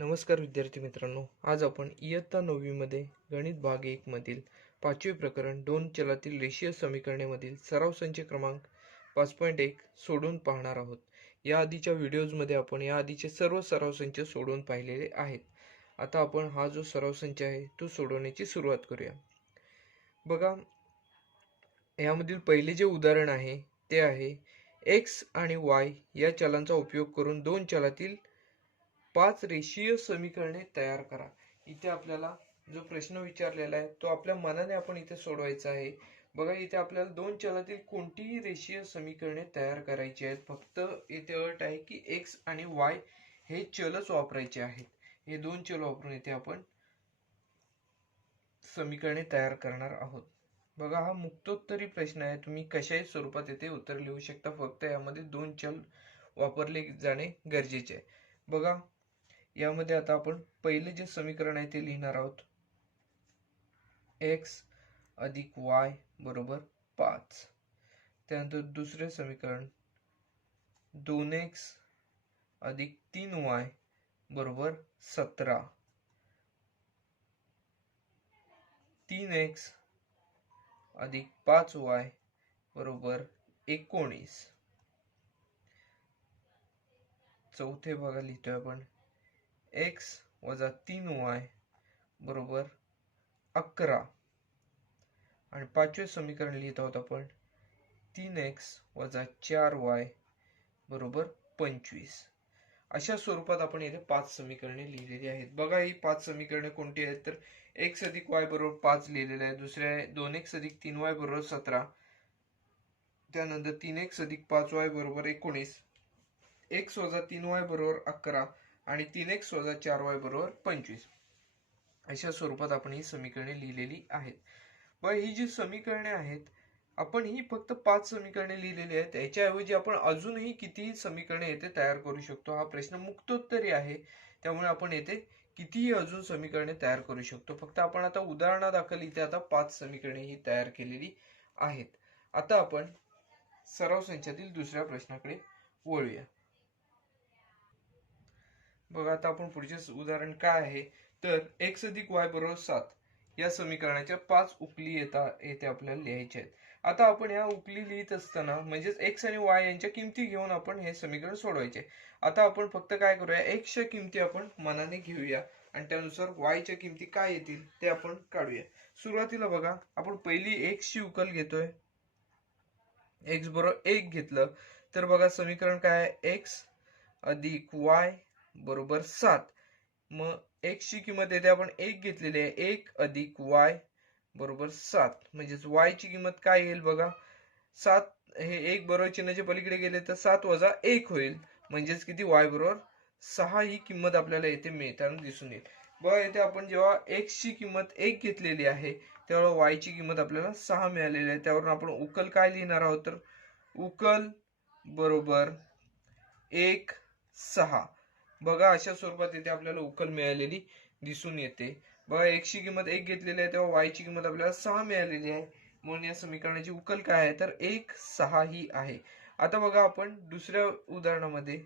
नमस्कार विद्यार्थी मित्रांनो, आज आपण इयत्ता 9वी मध्ये गणित भाग 1 मधील 5वे प्रकरण दोन चलातील रेषीय समीकरणे मधील सराव संच क्रमांक 5.1 सोडवून पाहणार आहोत। या आधीच्या व्हिडिओज मध्ये आपण या आधीचे सर्व सराव संच सोडवून पाहिलेले आहेत। आता आपण हा जो सराव संच आहे तो सोडवण्याची सुरुवात करूया। बघा, यामधील पहिले जे उदाहरण आहे ते आहे x आणि y या चलांचा उपयोग करून दोन चलातील 5 रेषीय समीकरणे तयार करा। इथे आपल्याला जो प्रश्न विचारलेला आहे तो आपल्या मनाने आपण इथे सोडवायचा आहे। बघा, इथे आपल्याला दोन चलातील कोणतीही रेषीय समीकरणे तयार करायची आहेत। फक्त इथे अट आहे की x आणि y हे चलच वापरायचे आहेत। हे दोन चल वापरून इथे आपण समीकरणे तयार करणार आहोत। बघा, हा मुक्तोत्तरी प्रश्न आहे, तुम्ही कशाही स्वरूपात इथे उत्तर लिहू शकता, फक्त यामध्ये दोन चल वापरले जाणे गरजेचे आहे। बघा, यामध्ये आता आपण पहिले जे समीकरण आहे ते लिहिणार आहोत, x अधिक y बरोबर 5। त्यानंतर दुसरे समीकरण 2x अधिक 3y बरोबर 17, 3x अधिक 5y बरोबर 19। चौथे बघा लिहितोय आपण x वजा 3y बरोबर 11 आणि पाचवे समीकरण लिहित आहोत आपण 3x वजा 4y बरोबर 25। अशा स्वरूपात आपण येथे 5 समीकरणे लिहिलेली आहेत। बघा, ही 5 समीकरणे कोणती आहेत तर x अधिक y बरोबर 5 लिहिलेले आहे, दुसरे आहे 2x अधिक 3y बरोबर 17, त्यानंतर 3x अधिक 5y बरोबर 19, x वजा 3y बरोबर 11 आणि 3x वजा 4y बरोबर 25। अशा स्वरूपात आपण ही समीकरणे लिहिलेली आहेत। व ही जी समीकरणे आहेत, आपण ही फक्त 5 समीकरणे लिहिलेली आहेत, याच्याऐवजी आपण अजूनही कितीही समीकरणे येथे तयार करू शकतो। हा प्रश्न मुक्तोत्तरी आहे, त्यामुळे आपण येथे कितीही अजून समीकरणे तयार करू शकतो। फक्त आपण आता उदाहरणादाखल इथे आता 5 समीकरणे ही तयार केलेली आहेत। आता आपण सराव संचातील दुसऱ्या प्रश्नाकडे वळूया। बघा, आता आपण पुढचे उदाहरण काय आहे तर x अधिक y बरोबर 7 या समीकरणाच्या 5 उकली येथे आपल्याला लिहायच्या आहेत। आता आपण या उकली लिहित असताना म्हणजेच x आणि y यांच्या किमती घेऊन आपण हे समीकरण सोडवायचे। आता आपण फक्त काय करूया, x च्या किमती आपण मनाने घेऊया आणि त्यानुसार y च्या किमती काय येतील ते आपण काढूया। सुरुवातीला बघा, आपण पहिली x ची उकल घेतोय, x बरोबर 1 घेतलं तर बघा समीकरण काय आहे, x अधिक y बरोबर 7। मग x ची किंमत येते आपण 1 घेतलेली आहे, 1 अधिक y बरोबर 7, म्हणजेच y ची किंमत काय येईल बघा, 7 हे 1 बरोबर चिन्हाच्या पलीकडे गेले तर 7 वजा 1 होईल, म्हणजेच किती, y बरोबर 6 ही किंमत आपल्याला येथे मिळताना दिसून येईल। बघा, येथे आपण जेव्हा x ची किंमत 1 घेतलेली आहे तेव्हा y ची किंमत आपल्याला 6 मिळालेली आहे। त्यावरून आपण उकल काय लिहिणार आहोत तर उकल बरोबर 1 6। बघा, अशा स्वरूपात इथे आपल्याला उकल मिळालेली दिसून येते। बघा, x ची किंमत 1 घेतलेली आहे तेव्हा y ची किंमत आपल्याला 6 मिळालेली आहे, म्हणून या समीकरणाची उकल काय आहे तर 1 6 ही आहे। आता बघा, आपण दुसऱ्या उदाहरणामध्ये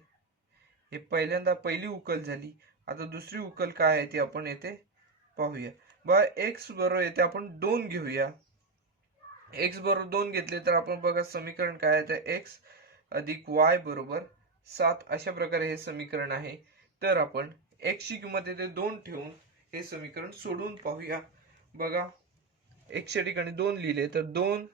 हे पहिल्यांदा पहिली उकल झाली, आता दुसरी उकल काय आहे ती आपण येथे पाहूया। बघा, x बरोबर येथे आपण 2 घेऊया, x बरोबर 2 घेतले तर आपण बघा समीकरण काय आहे तर x अधिक y बरोबर 7 अशा प्रकारे हे समीकरण आहे। तर आपण x ची किंमत येथे 2 ठेवून हे समीकरण सोडवून पाहूया। बघा, x च्या ठिकाणी 2 लिहिले तर 2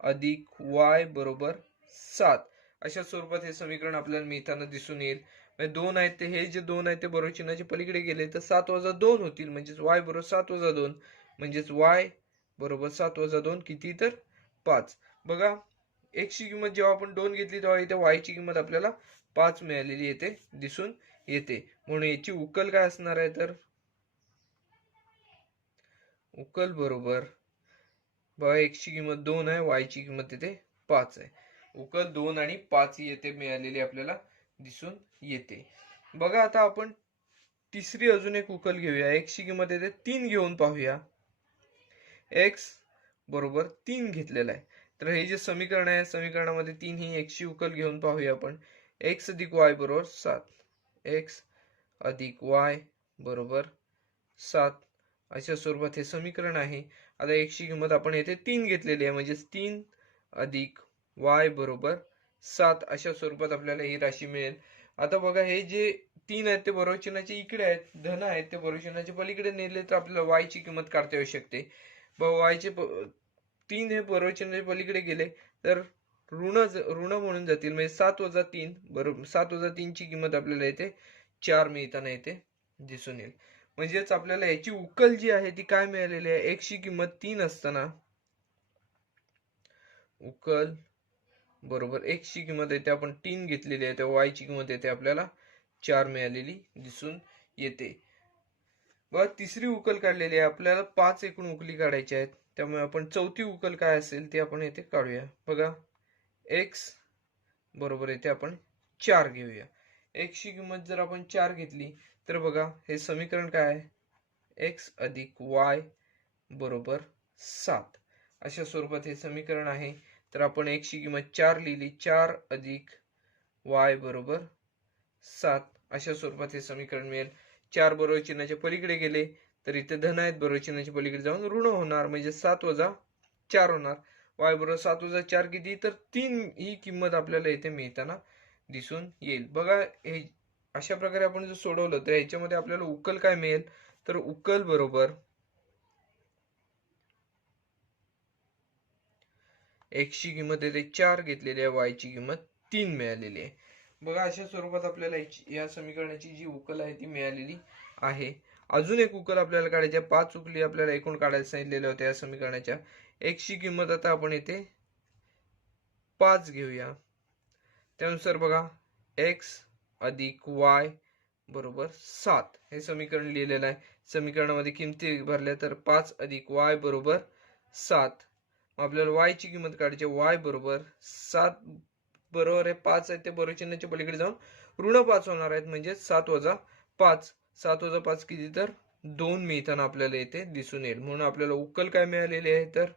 अधिक y बरोबर 7 अशा स्वरूपात हे समीकरण आपल्याला मिळताना दिसून येईल। 2 आहेत ते हे जे 2 आहेत ते बरोबर चिन्हाच्या पलीकडे गेले तर 7 वजा 2 होतील, म्हणजेच y बरोबर 7 वजा 2, म्हणजेच y बरोबर 7 वजा 2 किती तर 5। बघा, x ची किंमत जेव्हा आपण 2 घेतली तेव्हा इथे y ची किंमत आपल्याला 5 मिळालेली येते दिसून येते, म्हणून याची उकल काय असणार आहे तर उकल बरोबर, बघा, x ची किंमत 2 आहे, y ची किंमत इथे 5 आहे, उकल 2 आणि 5 येथे मिळालेली आपल्याला दिसून येते। बघा, आता आपण तिसरी अजून एक उकल घेऊया, x ची किंमत येथे 3 घेऊन पाहूया, x बरोबर 3 घेतलेला आहे। तर हे जे समीकरण आहे समीकरणामध्ये 3 ही x ची उकल घेऊन पाहूया आपण, x अधिक y बरोबर 7, x अधिक वाय बरोबर 7 अशा स्वरूपात हे समीकरण आहे. आता x ची किंमत आपण येथे 3 घेतलेली आहे, म्हणजे 3 अधिक वाय बरोबर 7 अशा स्वरूपात आपल्याला ही राशी मिळेल. आता बघा, हे जे 3 आहेत ते बरोबर चिन्हाच्या इकडे आहेत, धन आहेत ते बरोबर चिन्हाच्या पलीकडे नेले तर आपल्याला y ची किंमत काढता येऊ शकते. y चे 3 हे बरोबर चिन्हाच्या पलीकडे गेले तर ऋण म्हणून जातील, म्हणजे 7 वजा 3 बरोबर 7 वजा 3 ची किंमत आपल्याला येते 4 मिळताना येते दिसून येईल. म्हणजेच आपल्याला याची उकल जी आहे ती काय मिळालेली आहे, x ची किंमत 3 असताना उकल बरोबर x ची किंमत येते आपण 3 घेतलेली आहे, तेव्हा y ची किंमत येते आपल्याला 4 मिळालेली दिसून येते. बघा, तिसरी उकल काढलेली आहे. आपल्याला 5 एकूण उकली काढायच्या आहेत, त्यामुळे आपण चौथी उकल काय असेल ते आपण येथे काढूया. बघा, x बरोबर येथे आपण 4 घेऊया. x ची किंमत जर आपण 4 घेतली तर बघा, हे समीकरण काय आहे, x अधिक y बरोबर 7 अशा स्वरूपात हे समीकरण आहे. तर आपण x ची किंमत 4 लिहिली, 4 अधिक y बरोबर 7 अशा स्वरूपात हे समीकरण मिळेल. 4 बरोबर चिन्हाच्या पलीकडे गेले तर इथे धन आहेत, बरोबर चिन्हाच्या पलीकडे जाऊन ऋण होणार, म्हणजे 7 वजा 4 होणार. y बरोबर 7 वजा 4 किती, तर 3 ही किंमत आपल्याला इथे मिळताना दिसून येईल. बघा, हे अशा प्रकारे आपण जर सोडवलं तर ह्याच्यामध्ये आपल्याला उकल काय मिळेल, तर उकल बरोबर x ची किंमत येते 4 घेतलेली आहे, y ची किंमत 3 मिळालेली आहे. बघा, अशा स्वरूपात आपल्याला या समीकरणाची जी उकल आहे ती मिळालेली आहे. अजून एक उकल आपल्याला काढायची आहे. 5 उकली आपल्याला एकूण काढायला सांगितलेल्या होत्या या समीकरणाच्या. x ची किंमत आता आपण येथे 5 घेऊया. त्यानुसार बघा, x अधिक y बरोबर 7 हे समीकरण लिहिलेलं आहे. समीकरणामध्ये किमती भरल्या तर 5 अधिक y बरोबर 7. आपल्याला y ची किंमत काढायची, y बरोबर 7 बरोबर आहे 5 आहे ते बरोबर चिन्हाच्या पलीकडे जाऊन ऋण 5 होणार आहेत, म्हणजे 7 वजा 5. 7 वजा 5 किती, तर 2 मिळताना आपल्याला येथे दिसून येईल. म्हणून आपल्याला उकल काय मिळालेली आहे, तर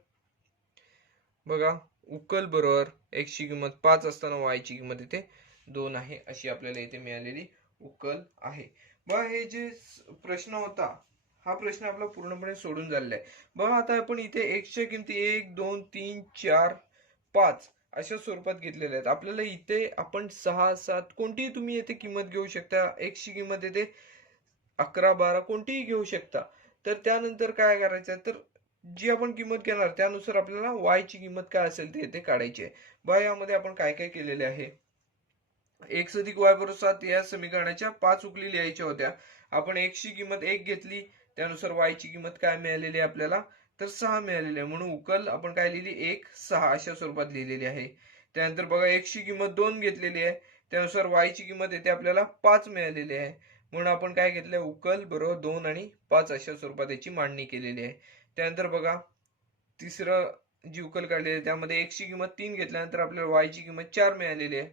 बघा, उकल बरोबर x ची किंमत 5 असताना y ची किंमत इथे 2 आहे, अशी आपल्याला इथे मिळालेली उकल आहे. बघा, हे जे प्रश्न होता हा प्रश्न आपला पूर्णपणे सोडून झालेला आहे. बघा, आता आपण इथे x च्या किमती 1 2 3 4 5 अशा स्वरूपात घेतलेल्या आहेत. आपल्याला इथे आपण 6 7 कोणतीही तुम्ही येथे किंमत घेऊ शकता. x ची किंमत येते 11 12 कोणतीही घेऊ शकता. तर त्यानंतर काय करायचं, तर जी आपण किंमत घेणार त्यानुसार आपल्याला y ची किंमत काय असेल ते इथे काढायची आहे. बघा, यामध्ये आपण काय काय केलेले आहे. x अधिक y बरोबर 7 या समीकरणाच्या 5 उकली लिहायच्या होत्या. आपण x ची किंमत 1 घेतली, त्यानुसार y ची किंमत काय मिळालेली आहे आपल्याला, तर 6 मिळालेली आहे. म्हणून उकल आपण काय लिहिली, 1 6 अशा स्वरूपात लिहिलेली आहे. त्यानंतर बघा, x ची किंमत 2 घेतलेली आहे, त्यानुसार y ची किंमत येते आपल्याला 5 मिळालेली आहे. म्हणून आपण काय घेतलंय, उकल बरोबर 2 आणि 5 अशा स्वरूपात याची मांडणी केलेली आहे. त्यानंतर बघा, तिसरं जी उकल काढलेली आहे त्यामध्ये x ची किंमत 3 घेतल्यानंतर आपल्याला y ची किंमत 4 मिळालेली आहे.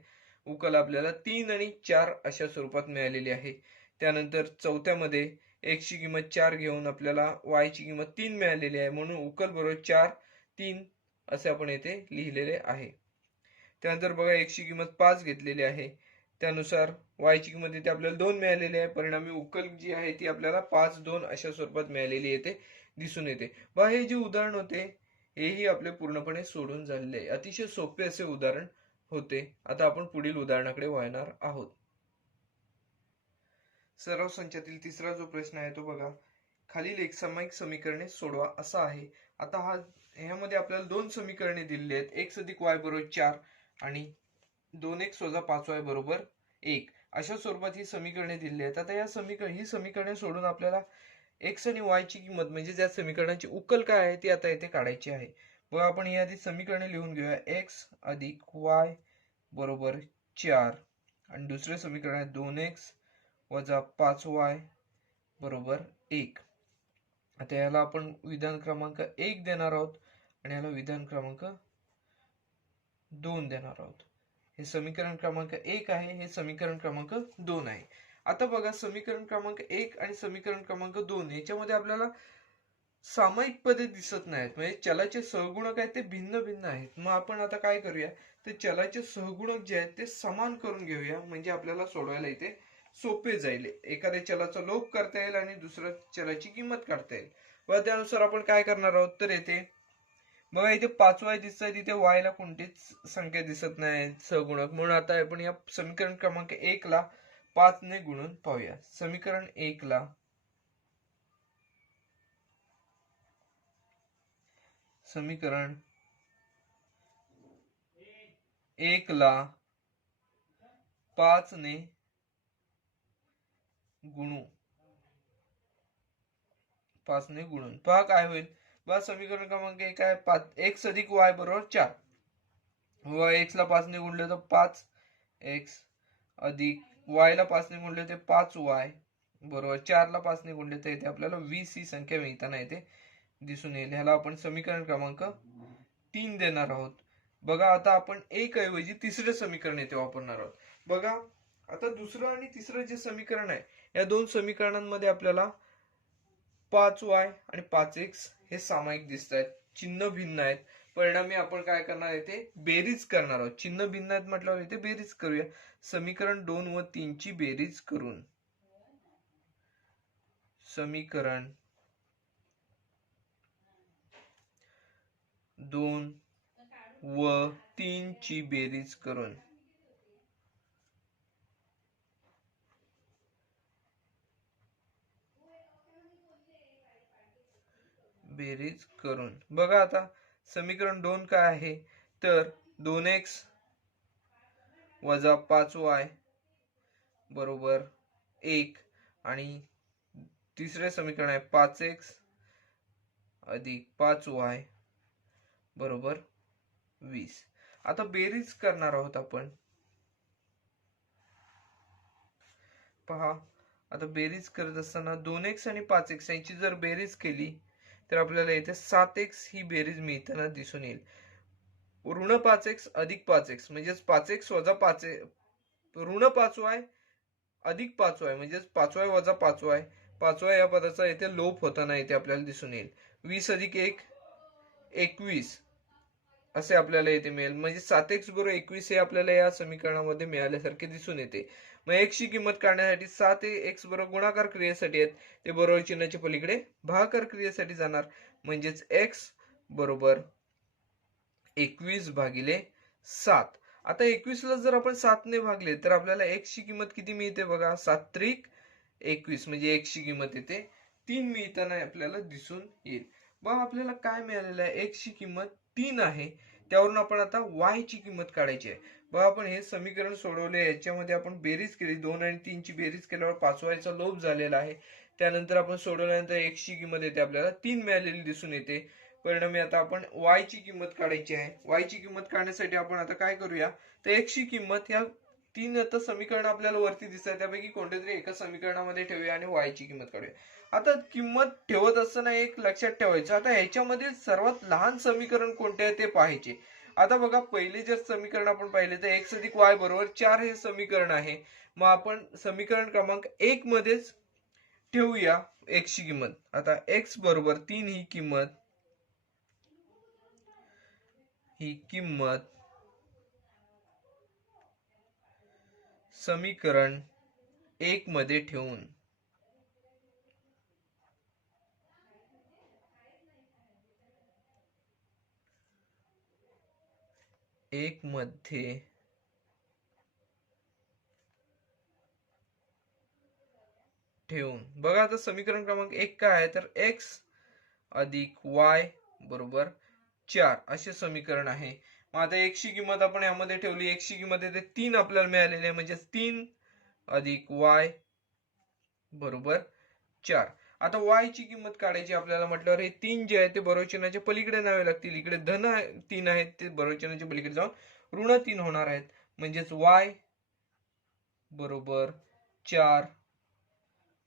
उकल आपल्याला 3 आणि 4 अशा स्वरूपात मिळालेली आहे. त्यानंतर चौथ्यामध्ये x ची किंमत 4 घेऊन आपल्याला y ची किंमत 3 मिळालेली आहे, म्हणून उकल बरोबर 4 3 असे आपण येथे लिहिलेले आहे. त्यानंतर बघा, x ची किंमत 5 घेतलेली आहे, त्यानुसार y ची किंमत इथे आपल्याला 2 मिळालेली आहे. परिणामी उकल जी आहे ती आपल्याला 5 2 अशा स्वरूपात मिळालेली येते दिसून येते. बघा, हे जे उदाहरण होते हेही आपले पूर्णपणे सोडून झालेले आहे. अतिशय सोपे असे उदाहरण होते. आता आपण पुढील उदाहरणाकडे वळणार आहोत. सराव संचातील तिसरा जो प्रश्न आहे तो बघा, खालील एक सामायिक समीकरणे सोडवा असा आहे. आता ह्यामध्ये आपल्याला 2 समीकरणे दिलेली आहेत. x अधिक y बरोबर 4 आणि 2x वजा 5y बरोबर 1 अशा स्वरूपात ही समीकरणे दिलेली आहेत. आता ही समीकरणे सोडून आपल्याला x आणि y ची किंमत म्हणजे त्या समीकरणाची उकल काय आहे ती आता इथे काढायची आहे. बघा, आपण याआधी समीकरणे लिहून घेऊया. x अधिक y बरोबर 4 आणि दुसरे समीकरण आहे 2x वजा 5y बरोबर 1. आता याला आपण विधान क्रमांक 1 देणार आहोत आणि याला विधान क्रमांक 2 देणार आहोत. हे समीकरण क्रमांक 1 आहे, हे समीकरण क्रमांक 2 आहे. आता बघा, समीकरण क्रमांक 1 आणि समीकरण क्रमांक 2 याच्यामध्ये आपल्याला सामायिक पदे दिसत नाहीत, म्हणजे चलाचे सहगुणक आहेत ते भिन्न भिन्न आहेत. मग आपण आता काय करूया, ते चलाचे सहगुणक जे आहेत ते समान करून घेऊया, म्हणजे आपल्याला सोडवायला इथे सोपे जाईल. एखाद्या चलाचा लोप करता येईल आणि दुसऱ्या चलाची किंमत काढता येईल. व त्यानुसार आपण काय करणार आहोत, तर येथे बघा इथे 5 वाय दिसतंय, तिथे वाय ला कोणतीच संख्या दिसत नाही सहगुणक, म्हणून आता आपण या समीकरण क्रमांक 1 ला 5 ने गुणून पाहूया. समीकरण 1 ला समीकरण 1 ला 5 ने गुणू 5 ने गुणून पहा काय होईल. बघा समीकरण क्रमांक 1 आहे 5 x अधिक y बरोबर 4. व x ला 5 ने गुणले तर 5x अधिक y ला 5 ने गुणले तर 5y बरोबर 4 ला 5 ने गुणले तर इथे आपल्याला 20 ही संख्या मिळताना इथे दिसून येईल. ह्याला आपण समीकरण क्रमांक 3 देणार आहोत. बघा आता आपण एक ऐवजी तिसरे समीकरण येथे वापरणार आहोत. बघा आता दुसरं आणि तिसरं जे समीकरण आहे, या दोन समीकरणांमध्ये आपल्याला 5y आणि 5x हे सामायिक दिसत आहेत, चिन्ह भिन्न आहेत. परिणामी आपण काय करणार, येथे बेरीज करणार आहोत. चिन्ह भिन्न आहेत म्हटल्यावर इथे बेरीज करूया. समीकरण 2 व 3 ची बेरीज करून समीकरण 2 व 3 ची बेरीज करून बघा आता समीकरण 2 काय आहे, तर 2x वजा 5y बरोबर 1 आणि तिसरे समीकरण आहे 5x अधिक 5y बरोबर 20. आता बेरीज करणार आहोत आपण. पहा आता बेरीज करत असताना 2x आणि 5x यांची जर बेरीज केली तर आपल्याला इथे 7x ही बेरीज मिळताना दिसून येईल. ऋण 5x अधिक 5x म्हणजेच 5x वजा 5 ऋण 5y अधिक 5y म्हणजेच 5y वजा 5y 5y या पदाचा इथे लोप होताना इथे आपल्याला दिसून येईल. 20 अधिक 1 21 असे आपल्याला इथे मिळेल. म्हणजे 7x बरोबर 21 हे आपल्याला या समीकरणामध्ये मिळाल्यासारखे दिसून येते. मग x ची किंमत काढण्यासाठी 7 हे x बरोबर गुणाकार क्रियेसाठी आहेत, ते बरोबर चिन्हाच्या पलीकडे भागाकार क्रियेसाठी जाणार. म्हणजेच x बरोबर 21 भागिले 7. आता 21 ला जर आपण 7 ने भागले तर आपल्याला x ची किंमत किती मिळते बघा, 7 त्रिक 21 म्हणजे x ची किंमत येते 3 मिळताना आपल्याला दिसून येईल. बघा आपल्याला काय मिळालेलं आहे, x ची किंमत 3 आहे. त्यावरून आपण आता y ची किंमत काढायची आहे. बघा आपण हे समीकरण सोडवले, याच्यामध्ये आपण बेरीज केली, 2 आणि 3 ची बेरीज केल्यावर 5y चा लोप झालेला आहे. त्यानंतर आपण सोडवल्यानंतर x ची किंमत येते आपल्याला 3 मिळालेली दिसून येते. परिणामी आता आपण y ची किंमत काढायची आहे. y ची किंमत काढण्यासाठी आपण आता काय करूया, तर x ची किंमत ह्या 3 आता समीकरण आपल्याला वरती दिसतात त्यापैकी कोणत्यातरी एका समीकरणामध्ये ठेवूया आणि y ची किंमत काढूया. आता किंमत ठेवत असताना एक लक्षात ठेवायचं, आता ह्याच्यामध्ये सर्वात लहान समीकरण कोणते आहे ते पाहायचे. आता बघा पहिले जर समीकरण आपण पाहिले तर x अधिक y बरोबर 4 हे समीकरण आहे. मग आपण समीकरण क्रमांक 1 मध्येच ठेवूया x ची किंमत. आता x बरोबर 3 ही किंमत समीकरण 1 मध्ये ठेवून बघा आता समीकरण क्रमांक 1 काय आहे, तर x अधिक y बरोबर 4 असे समीकरण आहे. मग आता x ची किंमत आपण यामध्ये ठेवली, x ची किंमत येते 3 आपल्याला मिळालेली आहे, म्हणजे 3 अधिक y बरोबर 4. आता y ची किंमत काढायची आपल्याला म्हटल्यावर हे 3 जे आहे ते बरोबर चिन्हाच्या पलीकडे न्यावे लागतील. इकडे धन 3 आहेत ते बरोबर चिन्हाच्या पलीकडे जाऊन ऋण 3 होणार आहेत. म्हणजेच y बरोबर 4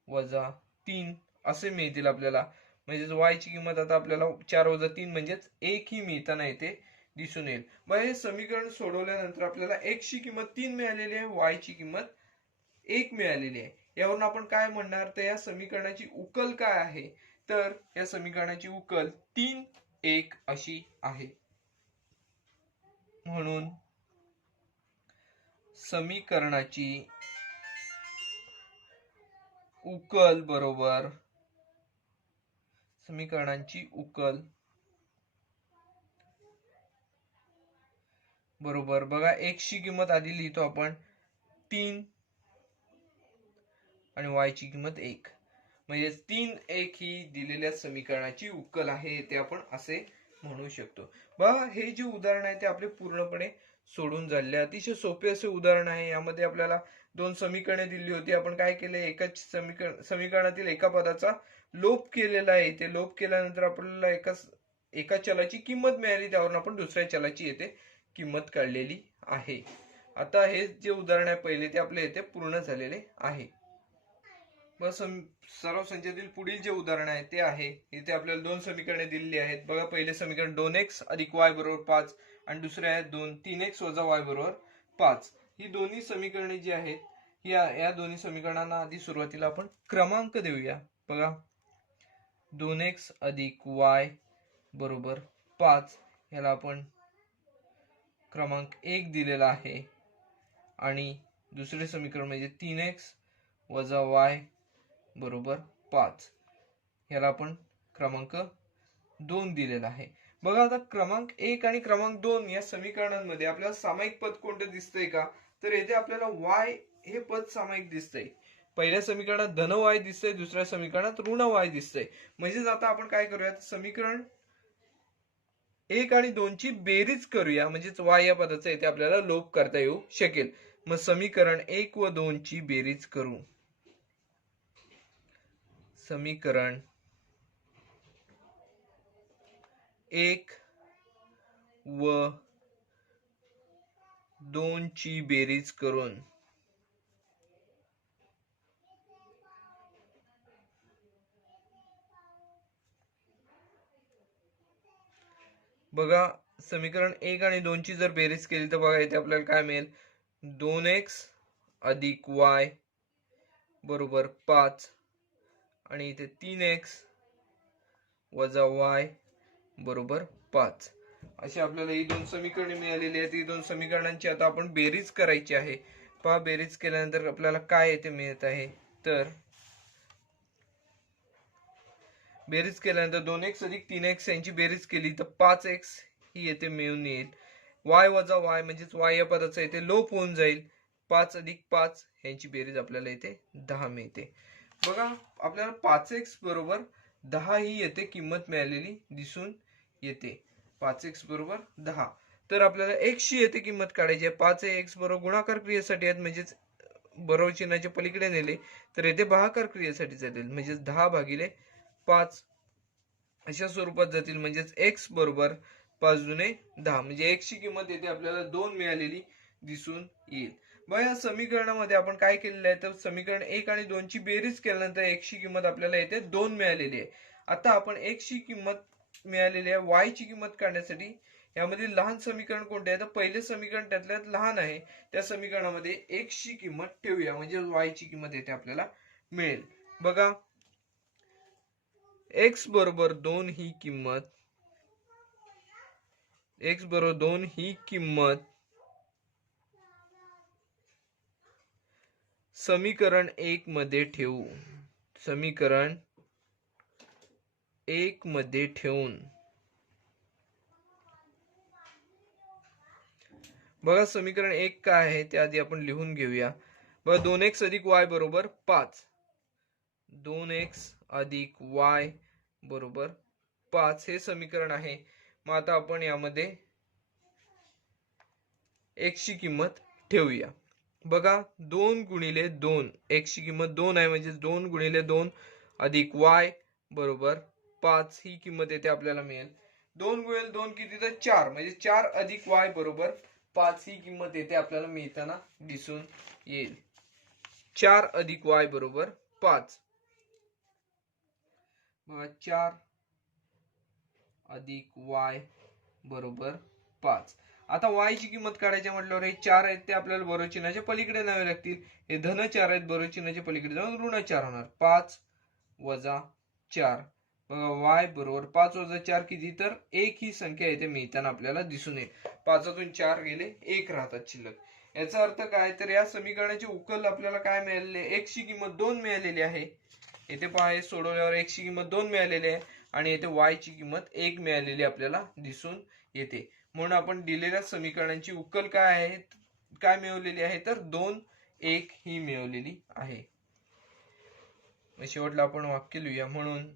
वजा 3 असे मिळतील आपल्याला. म्हणजेच y ची किंमत आता आपल्याला 4 वजा 3 म्हणजेच 1 ही मिळताना येते दिसून येईल. मग हे समीकरण सोडवल्यानंतर आपल्याला x ची किंमत 3 मिळालेली आहे, y ची किंमत 1 मिळालेली आहे. यावरून आपण काय म्हणणार, तर या समीकरणाची उकल काय आहे, तर या समीकरणाची उकल 3 1 अशी आहे. म्हणून समीकरणाची उकल बरोबर समीकरणांची उकल बरोबर बघा x ची किंमत आधी लिहितो आपण 3 आणि y ची किंमत 1 म्हणजे 3 1 ही दिलेल्या समीकरणाची उकल आहे ते आपण असे म्हणू शकतो. बघा हे जे उदाहरण आहे ते आपले पूर्णपणे सोडून झाले. अतिशय सोपे असे उदाहरण आहे. यामध्ये आपल्याला दोन समीकरणे दिली होती. आपण काय केले एकाच समीकरणातील एका पदाचा लोप केलेला आहे. ते लोप केल्यानंतर आपल्याला एका चलाची किंमत मिळाली, त्यावरून आपण दुसऱ्या चलाची येथे किंमत काढलेली आहे. आता हे जे उदाहरण आहे पहिले ते आपले येथे पूर्ण झालेले आहे. सराव संचातील पुढील जे उदाहरण आहे ते आहे, इथे आपल्याला दोन समीकरणे दिलेली आहेत. बघा पहिले समीकरण 2x अधिक y बरोबर 5 आणि दुसरे आहे 3x वजा y बरोबर 5. ही दोन्ही समीकरणे जी आहेत या दोन्ही समीकरणांना आधी सुरुवातीला आपण क्रमांक देऊया. बघा 2x अधिक y बरोबर 5 याला आपण क्रमांक 1 दिलेला आहे आणि दुसरे समीकरण म्हणजे 3x वजा y बरोबर 5 याला आपण क्रमांक 2 दिलेला आहे. बघा आता क्रमांक 1 आणि क्रमांक 2 या समीकरणांमध्ये आपल्याला सामायिक पद कोणते दिसतंय का, तर येथे आपल्याला y हे पद सामायिक दिसतंय. पहिल्या समीकरणात धन y दिसतंय, दुसऱ्या समीकरणात ऋण y दिसतंय. म्हणजेच आता आपण काय करूया, समीकरण 1 आणि 2 ची बेरीज करूया, म्हणजेच y या पदाचा येथे आपल्याला लोप करता येऊ शकेल. मग समीकरण 1 व 2 ची बेरीज करू. समीकरण 1 व 2 ची बेरीज करून बघा समीकरण 1 आणि 2 ची जर बेरीज केली तर बघा इथे आपल्याला काय मिळेल, 2x अधिक y बरोबर 5 आणि इथे 3x वजा y बरोबर 5 अशी आपल्याला ही दोन समीकरणे मिळालेली आहेत. ही दोन समीकरणांची आता आपण बेरीज करायची आहे. पहा बेरीज केल्यानंतर आपल्याला काय येथे मिळत आहे, तर बेरीज केल्यानंतर 2x अधिक 3x यांची बेरीज केली तर 5x ही येथे मिळून येईल. y वजा y म्हणजेच y या पदाचा येथे लोप होऊन जाईल. 5 अधिक 5 यांची बेरीज आपल्याला येथे 10 मिळते. बघा आपल्याला 5x बरोबर 10 ही येथे किंमत मिळालेली दिसून येते. 5x बरोबर 10. तर आपल्याला x ची येथे किंमत काढायची आहे. 5 हे x बरोबर गुणाकार क्रियेसाठी आहेत, म्हणजेच बरोबर चिन्हाच्या पलीकडे नेले तर येथे भागाकार क्रियेसाठी जातील, म्हणजेच 10 भागिले 5 अशा स्वरूपात जातील. म्हणजेच x बरोबर 5 दुने 10, म्हणजे x ची किंमत येथे आपल्याला 2 मिळालेली दिसून येईल. बघा या समीकरणामध्ये आपण काय केलेलं आहे, तर समीकरण 1 आणि 2 ची बेरीज केल्यानंतर x ची किंमत आपल्याला येथे 2 मिळालेली आहे. आता आपण x ची किंमत मिळालेली आहे, y ची किंमत काढण्यासाठी यामध्ये लहान समीकरण कोणते आहे, तर पहिले समीकरण त्यातल्यात लहान आहे. त्या समीकरणामध्ये x ची किंमत ठेवूया, म्हणजे y ची किंमत येथे आपल्याला मिळेल. बघा x बरोबर 2 ही किंमत समीकरण 1 मध्ये ठेवू. समीकरण 1 मध्ये ठेवून बघा समीकरण 1 काय आहे ते आधी आपण लिहून घेऊया. बघा 2x अधिक y बरोबर 5. 2x अधिक y बरोबर 5 हे समीकरण आहे. मग आता आपण यामध्ये x ची किंमत ठेवूया. बघा 2 गुणिले 2, x ची किंमत 2 आहे, म्हणजे 2 गुणिले 2 अधिक y बरोबर 5 ही किंमत येते आपल्याला मिळेल. 2 गुणिले 2 किती, तर 4, म्हणजे 4 अधिक y बरोबर 5 ही किंमत येते आपल्याला मिळताना दिसून येईल. 4 अधिक y बरोबर 5. बघा 4 अधिक y बरोबर 5. आता y ची किंमत काढायची म्हटल्यावर हे 4 आहेत ते आपल्याला बरोबर चिन्हाच्या पलीकडे न्यावे लागतील. हे धन 4 आहेत, बरोबर चिन्हाच्या पलीकडे जाऊन ऋण 4 होणार. 5 वजा 4. बघा y बरोबर 5 वजा 4 किती, तर 1 ही संख्या येथे मिळताना आपल्याला दिसून येईल. 5तून 4 गेले 1 राहतात शिल्लक. याचा अर्थ काय, तर या समीकरणाची उकल आपल्याला काय मिळालेली, x ची किंमत 2 मिळालेली आहे. येथे पहा, हे सोडवल्यावर x ची किंमत 2 मिळालेली आहे आणि येथे y ची किंमत 1 मिळालेली आपल्याला दिसून येते. म्हणून आपण दिलेल्या समीकरणांची उकल काय आहे, काय मिळवलेली आहे, तर 2, 1 ही मिळवलेली आहे. शेवटला आपण वाक्य लिहूया. म्हणून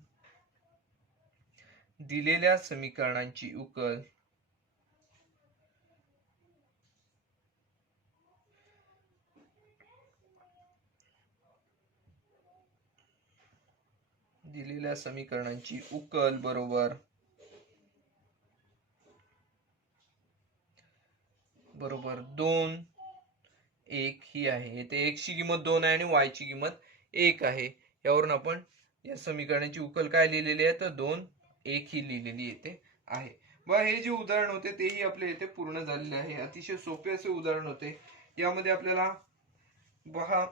दिलेल्या समीकरणांची उकल दिलेल्या समीकरणांची उकल बरोबर 2, 1 ही आहे. येथे x ची किंमत 2 आहे आणि y ची किंमत 1 आहे. यावरून आपण या समीकरणाची उकल काय लिहिलेली आहे, तर 2, 1 ही लिहिलेली येथे आहे. बघा, हे जे उदाहरण होते तेही आपल्या येथे पूर्ण झालेले आहे. अतिशय सोपे असे उदाहरण होते. यामध्ये आपल्याला पहा,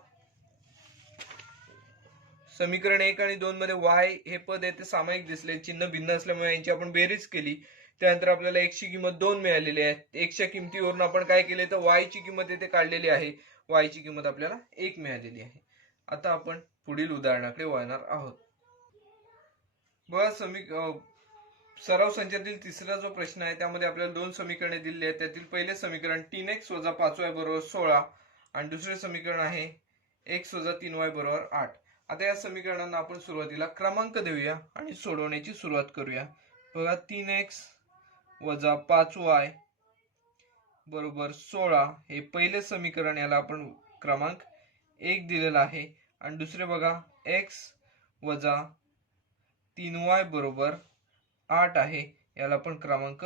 समीकरण 1 आणि 2 मध्ये y हे पद येथे सामायिक दिसले, चिन्ह भिन्न असल्यामुळे यांची आपण बेरीज केली. त्यानंतर आपल्याला x ची किंमत 2 मिळालेली आहे. x च्या किमतीवरून आपण काय केले, तर y ची किंमत येथे काढलेली आहे. y ची किंमत आपल्याला 1 मिळालेली आहे. आता आपण पुढील उदाहरणाकडे वळणार आहोत. बघा, सराव संचातील तिसरा जो प्रश्न आहे त्यामध्ये आपल्याला 2 समीकरणे दिलेली आहेत. त्यातील पहिले समीकरण 3x - 5y = 16 आणि दुसरे समीकरण आहे x - 3y = 8. आता या समीकरणांना आपण सुरुवातीला क्रमांक देऊया आणि सोडवण्याची सुरुवात करूया. बघा, 3x - 5y = 16 हे पहिले समीकरण, याला आपण क्रमांक 1 दिलेला आहे. आणि दुसरे बघा, x - 3y = 8 आहे, याला आपण क्रमांक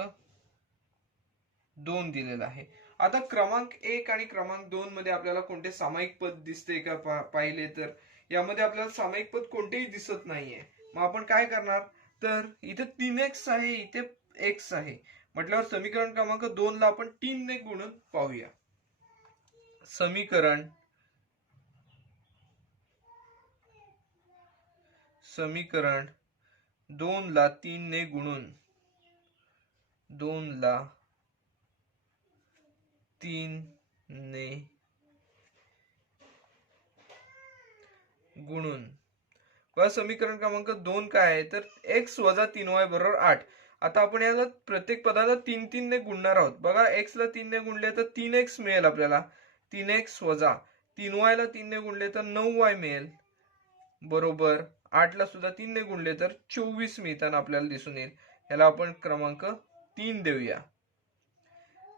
2 दिलेला आहे. आता क्रमांक 1 आणि क्रमांक 2 मध्ये आपल्याला कोणते सामायिक पद दिसते का पाहिले, तर यामध्ये आपल्याला सामायिक पद कोणतेही दिसत नाहीये. मग आपण काय करणार, तर इथे 3x आहे, इथे x आहे, म्हटल्यावर समीकरण क्रमांक 2 ला आपण 3 ने गुणून पाहूया. समीकरण 2 ला 3 ने गुणून 2 ला 3 ने गुणून समीकरण क्रमांक 2 काय आहे, तर x - 3y = 8. आता आपण याला प्रत्येक पदाला 3 ने गुणणार आहोत. बघा, x ला 3 ने गुणले तर 3x मिळेल आपल्याला. 3x - 3y ला 3 ने गुणले तर 9y मिळेल, बरोबर 8 ला सुद्धा 3 ने गुणले तर 24 मिळताना आपल्याला दिसून येईल. याला आपण क्रमांक 3 देऊया.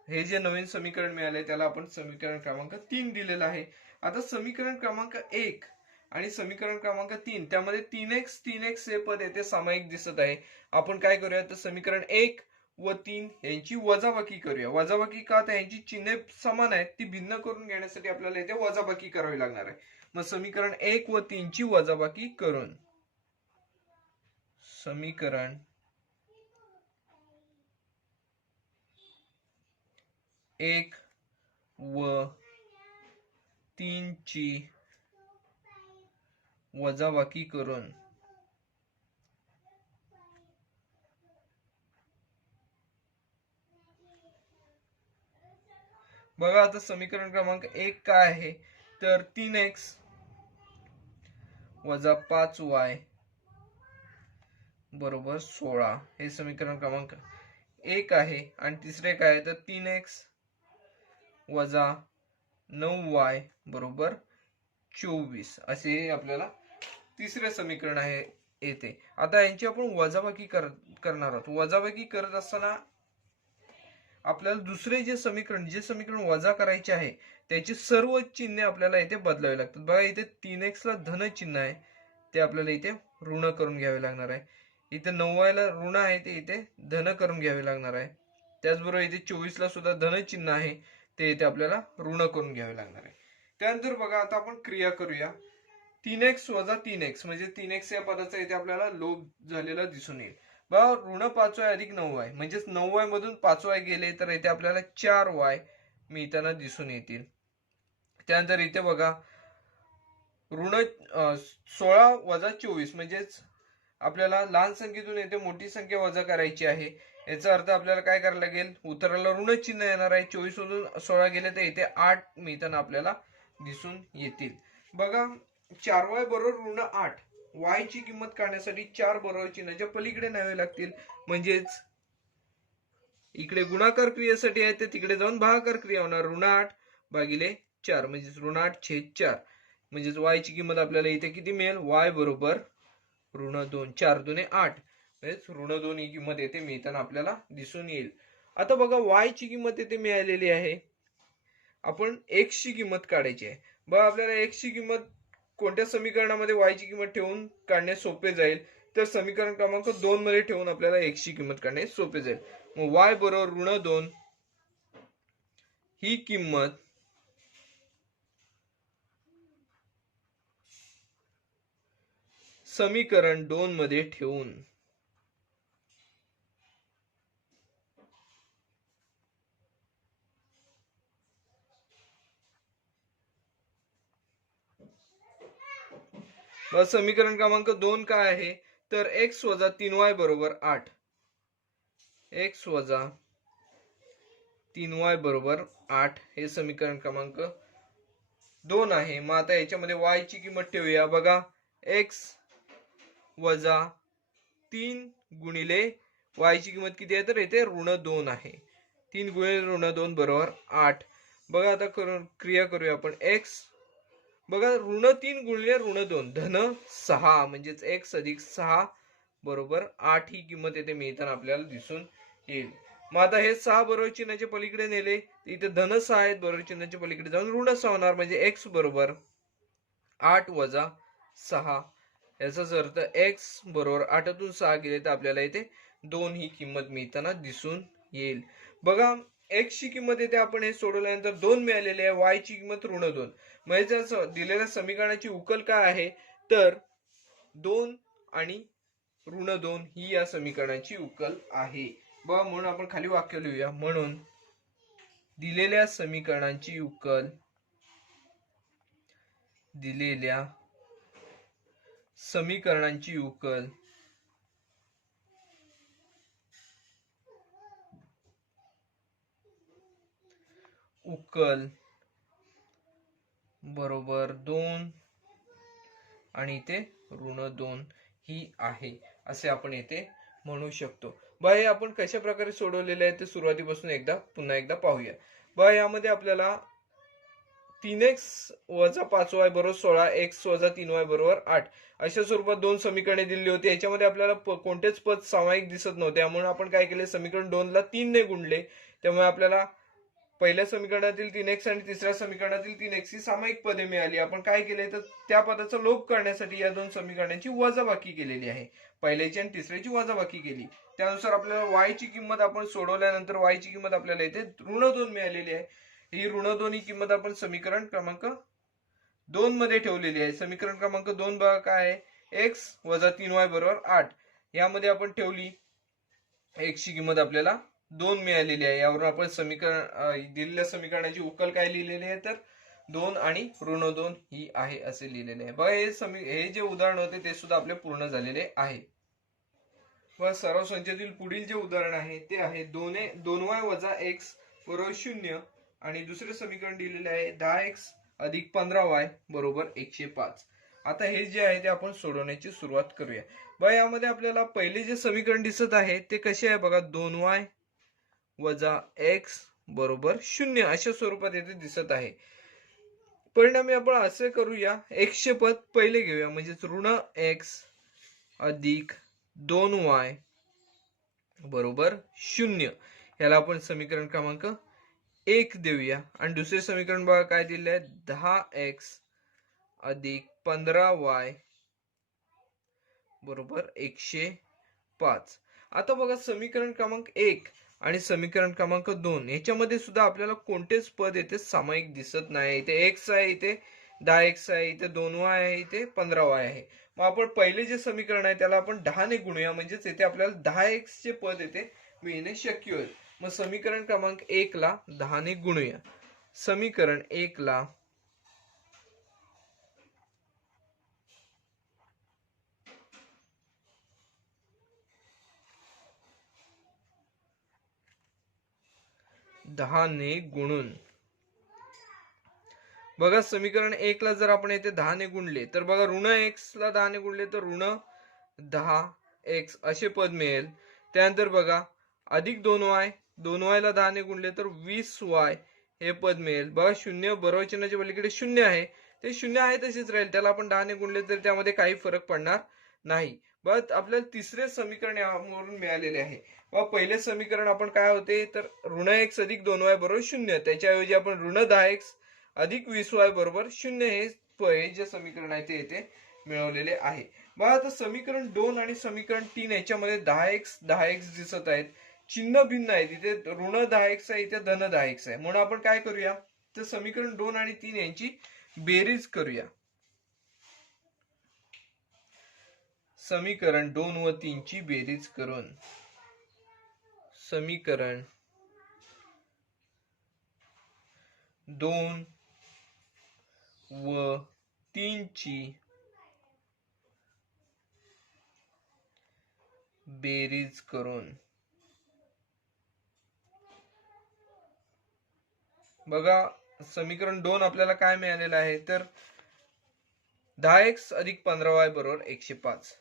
हे जे नवीन समीकरण मिळाले त्याला आपण समीकरण क्रमांक 3 दिलेला आहे. आता समीकरण क्रमांक 1 आणि समीकरण क्रमांक 3 त्यामध्ये 3x हे पद येथे सामायिक दिसत आहे. आपण काय करूया, तर समीकरण 1 व 3 यांची वजाबाकी करूया. वजाबाकी का, तर यांची चिन्हे समान आहेत, ती भिन्न करून घेण्यासाठी आपल्याला येथे वजाबाकी करावी लागणार आहे. मग समीकरण 1 व 3 ची वजाबाकी करून समीकरण 1 व 3 ची वजाबाकी करून बघा, आता समीकरण क्रमांक 1 काय आहे, तर 3x - 5y = 16 हे समीकरण क्रमांक 1 आहे. आणि तिसरे काय आहे, तर 3x - 9y = 24 असे आपल्याला तिसरे समीकरण आहे येते. आता यांची आपण वजाबाकी करणार आहोत. वजाबाकी करत असताना आपल्याला दुसरे जे समीकरण वजा करायचे आहे त्याची सर्व चिन्हे आपल्याला इथे बदलावी लागतात. बघा, इथे 3x ला धन चिन्ह आहे, ते आपल्याला इथे ऋण करून घ्यावे लागणार आहे. इथे 9y ला ऋण आहे, ते इथे धन करून घ्यावे लागणार आहे. त्याचबरोबर इथे 24 ला सुद्धा धन चिन्ह आहे, ते इथे आपल्याला ऋण करून घ्यावे लागणार आहे. त्यानंतर बघा, आता आपण क्रिया करूया. 3x - 3x म्हणजे 3x या पदाचा इथे आपल्याला लोप झालेला दिसून येईल. बघा, ऋण 5y अधिक 9y म्हणजेच 9y मधून 5y गेले तर इथे आपल्याला 4y मिळताना दिसून येतील. त्यानंतर इथे बघा, ऋण 16 - 24 म्हणजेच आपल्याला लहान संख्येतून इथे मोठी संख्या वजा करायची आहे. याचा अर्थ आपल्याला काय करायला लागेल, उत्तराला ऋण चिन्ह येणार आहे. 24 मधून 16 गेले तर इथे 8 मिळताना आपल्याला दिसून येतील. बघा 4y बरोबर ऋण 8, y ची किंमत काढण्यासाठी 4 बरोबर चिन्हाच्या पलीकडे न्यावे लागतील. म्हणजेच इकडे गुणाकार क्रियेसाठी आहे ते तिकडे जाऊन भागाकार क्रिया होणार. ऋण 8 भागिले 4 म्हणजेच ऋण 8/4. म्हणजेच y ची किंमत आपल्याला इथे किती मिळेल, y बरोबर ऋण 2. 4 दुने 8 म्हणजेच ऋण 2 ही किंमत येथे मिळताना आपल्याला दिसून येईल. आता बघा y ची किंमत येथे मिळालेली आहे. आपण x ची किंमत काढायची आहे. बघा आपल्याला x ची किंमत कोणत्या समीकरणामध्ये y ची किंमत ठेवून काढणे सोपे जाईल, तर समीकरण क्रमांक 2 मध्ये ठेवून आपल्याला x ची किंमत काढणे सोपे जाईल. मग y बरोबर ऋण 2 ही किंमत समीकरण 2 मध्ये ठेवून समीकरण क्रमांक 2 काय आहे, तर x वजा 3y बरोबर 8. x वजा 3y बरोबर 8 हे समीकरण क्रमांक 2 आहे. मग आता याच्यामध्ये y ची किंमत ठेवूया. बघा x वजा 3 गुणिले y ची किंमत किती आहे, तर इथे ऋण 2 आहे. 3 गुणिले ऋण 2 बरोबर 8. बघा आता क्रिया करूया आपण. x बघा ऋण 3 गुणिले ऋण 2 धन 6 म्हणजेच x अधिक 6 बरोबर 8 ही किंमत येथे मिळताना आपल्याला दिसून येईल. मग आता हे 6 बरोबर चिन्हाच्या पलीकडे नेले, इथे धन 6 आहेत, बरोबर चिन्हाच्या पलीकडे जाऊन ऋण 6 होणार. म्हणजे x बरोबर 8 वजा 6. याचाच अर्थ x बरोबर 8तून 6 गेले तर आपल्याला इथे 2 ही किंमत मिळताना दिसून येईल. बघा x ची किंमत येते आपण हे सोडवल्यानंतर 2 मिळालेली आहे, y ची किंमत ऋण 2. म्हणजे दिलेल्या समीकरणाची उकल काय आहे, तर 2 आणि ऋण 2 ही या समीकरणाची उकल आहे. बघा म्हणून आपण खाली वाक्य लिहूया. म्हणून दिलेल्या समीकरणाची उकल बरोबर 2 आणि इथे ऋण 2 ही आहे, असे आपण येथे म्हणू शकतो. बघा हे आपण कशा प्रकारे सोडवलेले आहे ते सुरुवातीपासून पुन्हा एकदा पाहूया. बघा यामध्ये आपल्याला 3x वजा 5y बरोबर 16, x वजा 3y बरोबर 8 अशा स्वरूपात 2 समीकरणे दिलेली होती. याच्यामध्ये आपल्याला कोणतेच पद सामायिक दिसत नव्हते. त्यामुळे आपण काय केले, समीकरण 2 ला 3 ने गुणले. त्यामुळे आपल्याला पहिल्या समीकरणातील 3x आणि तिसऱ्या समीकरणातील 3x ही सामायिक पदे मिळाली. आपण काय केले, तर त्या पदाचा लोप करण्यासाठी या 2 समीकरणांची वजाबाकी केलेली आहे. पहिल्याची आणि तिसऱ्याची वजाबाकी केली. त्यानुसार आपल्याला y ची किंमत आपण सोडवल्यानंतर y ची किंमत आपल्याला इथे ऋण 2 मिळालेली आहे. ही ऋण 2 ही किंमत आपण समीकरण क्रमांक 2 मध्ये ठेवलेली आहे. समीकरण क्रमांक 2 बघा काय आहे, x वजा 3y बरोबर 8. यामध्ये आपण ठेवली x ची किंमत आपल्याला 2 मिळालेली आहे. यावरून आपण दिलेल्या समीकरणाची उकल काय लिहिलेली आहे, तर 2 आणि ऋण 2 ही आहे असे लिहिलेले आहे. बघा हे जे उदाहरण होते ते सुद्धा आपले पूर्ण झालेले आहे. व सराव संचातील पुढील जे उदाहरण आहे ते आहे 2y वजा x बरोबर 0 आणि दुसरे समीकरण दिलेले आहे 10x अधिक 15y बरोबर 105. आता हे जे आहे ते आपण सोडवण्याची सुरुवात करूया. बघा यामध्ये आपल्याला पहिले जे समीकरण दिसत आहे ते कसे आहे बघा, 2y वजा x बरोबर 0 अशा स्वरूपात येथे दिसत आहे. परिणामी आपण असे करूया, x चे पद पहिले घेऊया. म्हणजे ऋण x अधिक 2y बरोबर 0 याला आपण समीकरण क्रमांक 1 देऊया. आणि दुसरे समीकरण बघा काय दिले आहे, 10x अधिक 15y बरोबर 105. आता बघा समीकरण क्रमांक 1 आणि समीकरण क्रमांक 2 याच्यामध्ये सुद्धा आपल्याला कोणतेच पद येथे सामायिक दिसत नाही. इथे x आहे, इथे 10x आहे, इथे 2y आहे, इथे 15y आहे. मग आपण पहिले जे समीकरण आहे त्याला आपण 10 ने गुणूया. म्हणजेच येथे आपल्याला 10x चे पद येथे मिळणे शक्य होईल. मग समीकरण क्रमांक 1 ला 10 ने गुणूया. समीकरण 1 ला 10 ने गुणून. बघा समीकरण 1 ला जर आपण येथे 10 ने गुणले तर बघा ऋण x ला 10 ने गुणले तर ऋण 10x असे पद मिळेल. त्यानंतर बघा अधिक 2y, 2y ला 10 ने गुणले तर 20y हे पद मिळेल. बघा शून्य बरोबरचिन्हाच्या पलीकडे शून्य आहे, ते शून्य आहे तसेच राहील, त्याला आपण 10 ने गुणले तर त्यामध्ये काही फरक पडणार नाही. बघा आपल्याला तिसरे समीकरण यावरून मिळालेले आहे. बघा पहिले समीकरण आपण काय होते तर ऋण x अधिक 2y बरोबर 0, त्याच्याऐवजी आपण ऋण 10x अधिक 20y बरोबर 0 हे जे समीकरण आहे ते येथे मिळवलेले आहे. बघा आता समीकरण 2 आणि समीकरण 3 याच्यामध्ये 10x दिसत आहेत, चिन्ह भिन्न आहे, तिथे ऋण 10x आहे, इथे धन 10x आहे. म्हणून आपण काय करूया तर समीकरण 2 आणि 3 यांची बेरीज करूया. समीकरण 2 व 3 ची बेरीज करून समीकरण 2 व 3 ची बेरीज करून बघा समीकरण 2 आपल्याला काय मिळालेलं आहे तर 10x अधिक 15y बरोबर 105.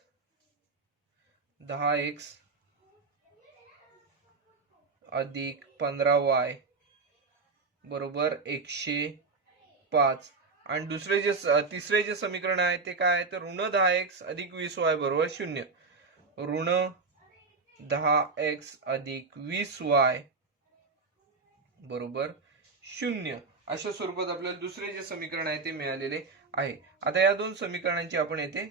10x अधिक 15y बरोबर 105. आणि तिसरे जे समीकरण आहे ते काय आहे तर ऋण 10x अधिक 20y बरोबर 0. ऋण 10x अधिक 20y बरोबर 0 अशा स्वरूपात आपल्याला दुसरे जे समीकरण आहे ते मिळालेले आहे. आता या दोन समीकरणांची आपण येथे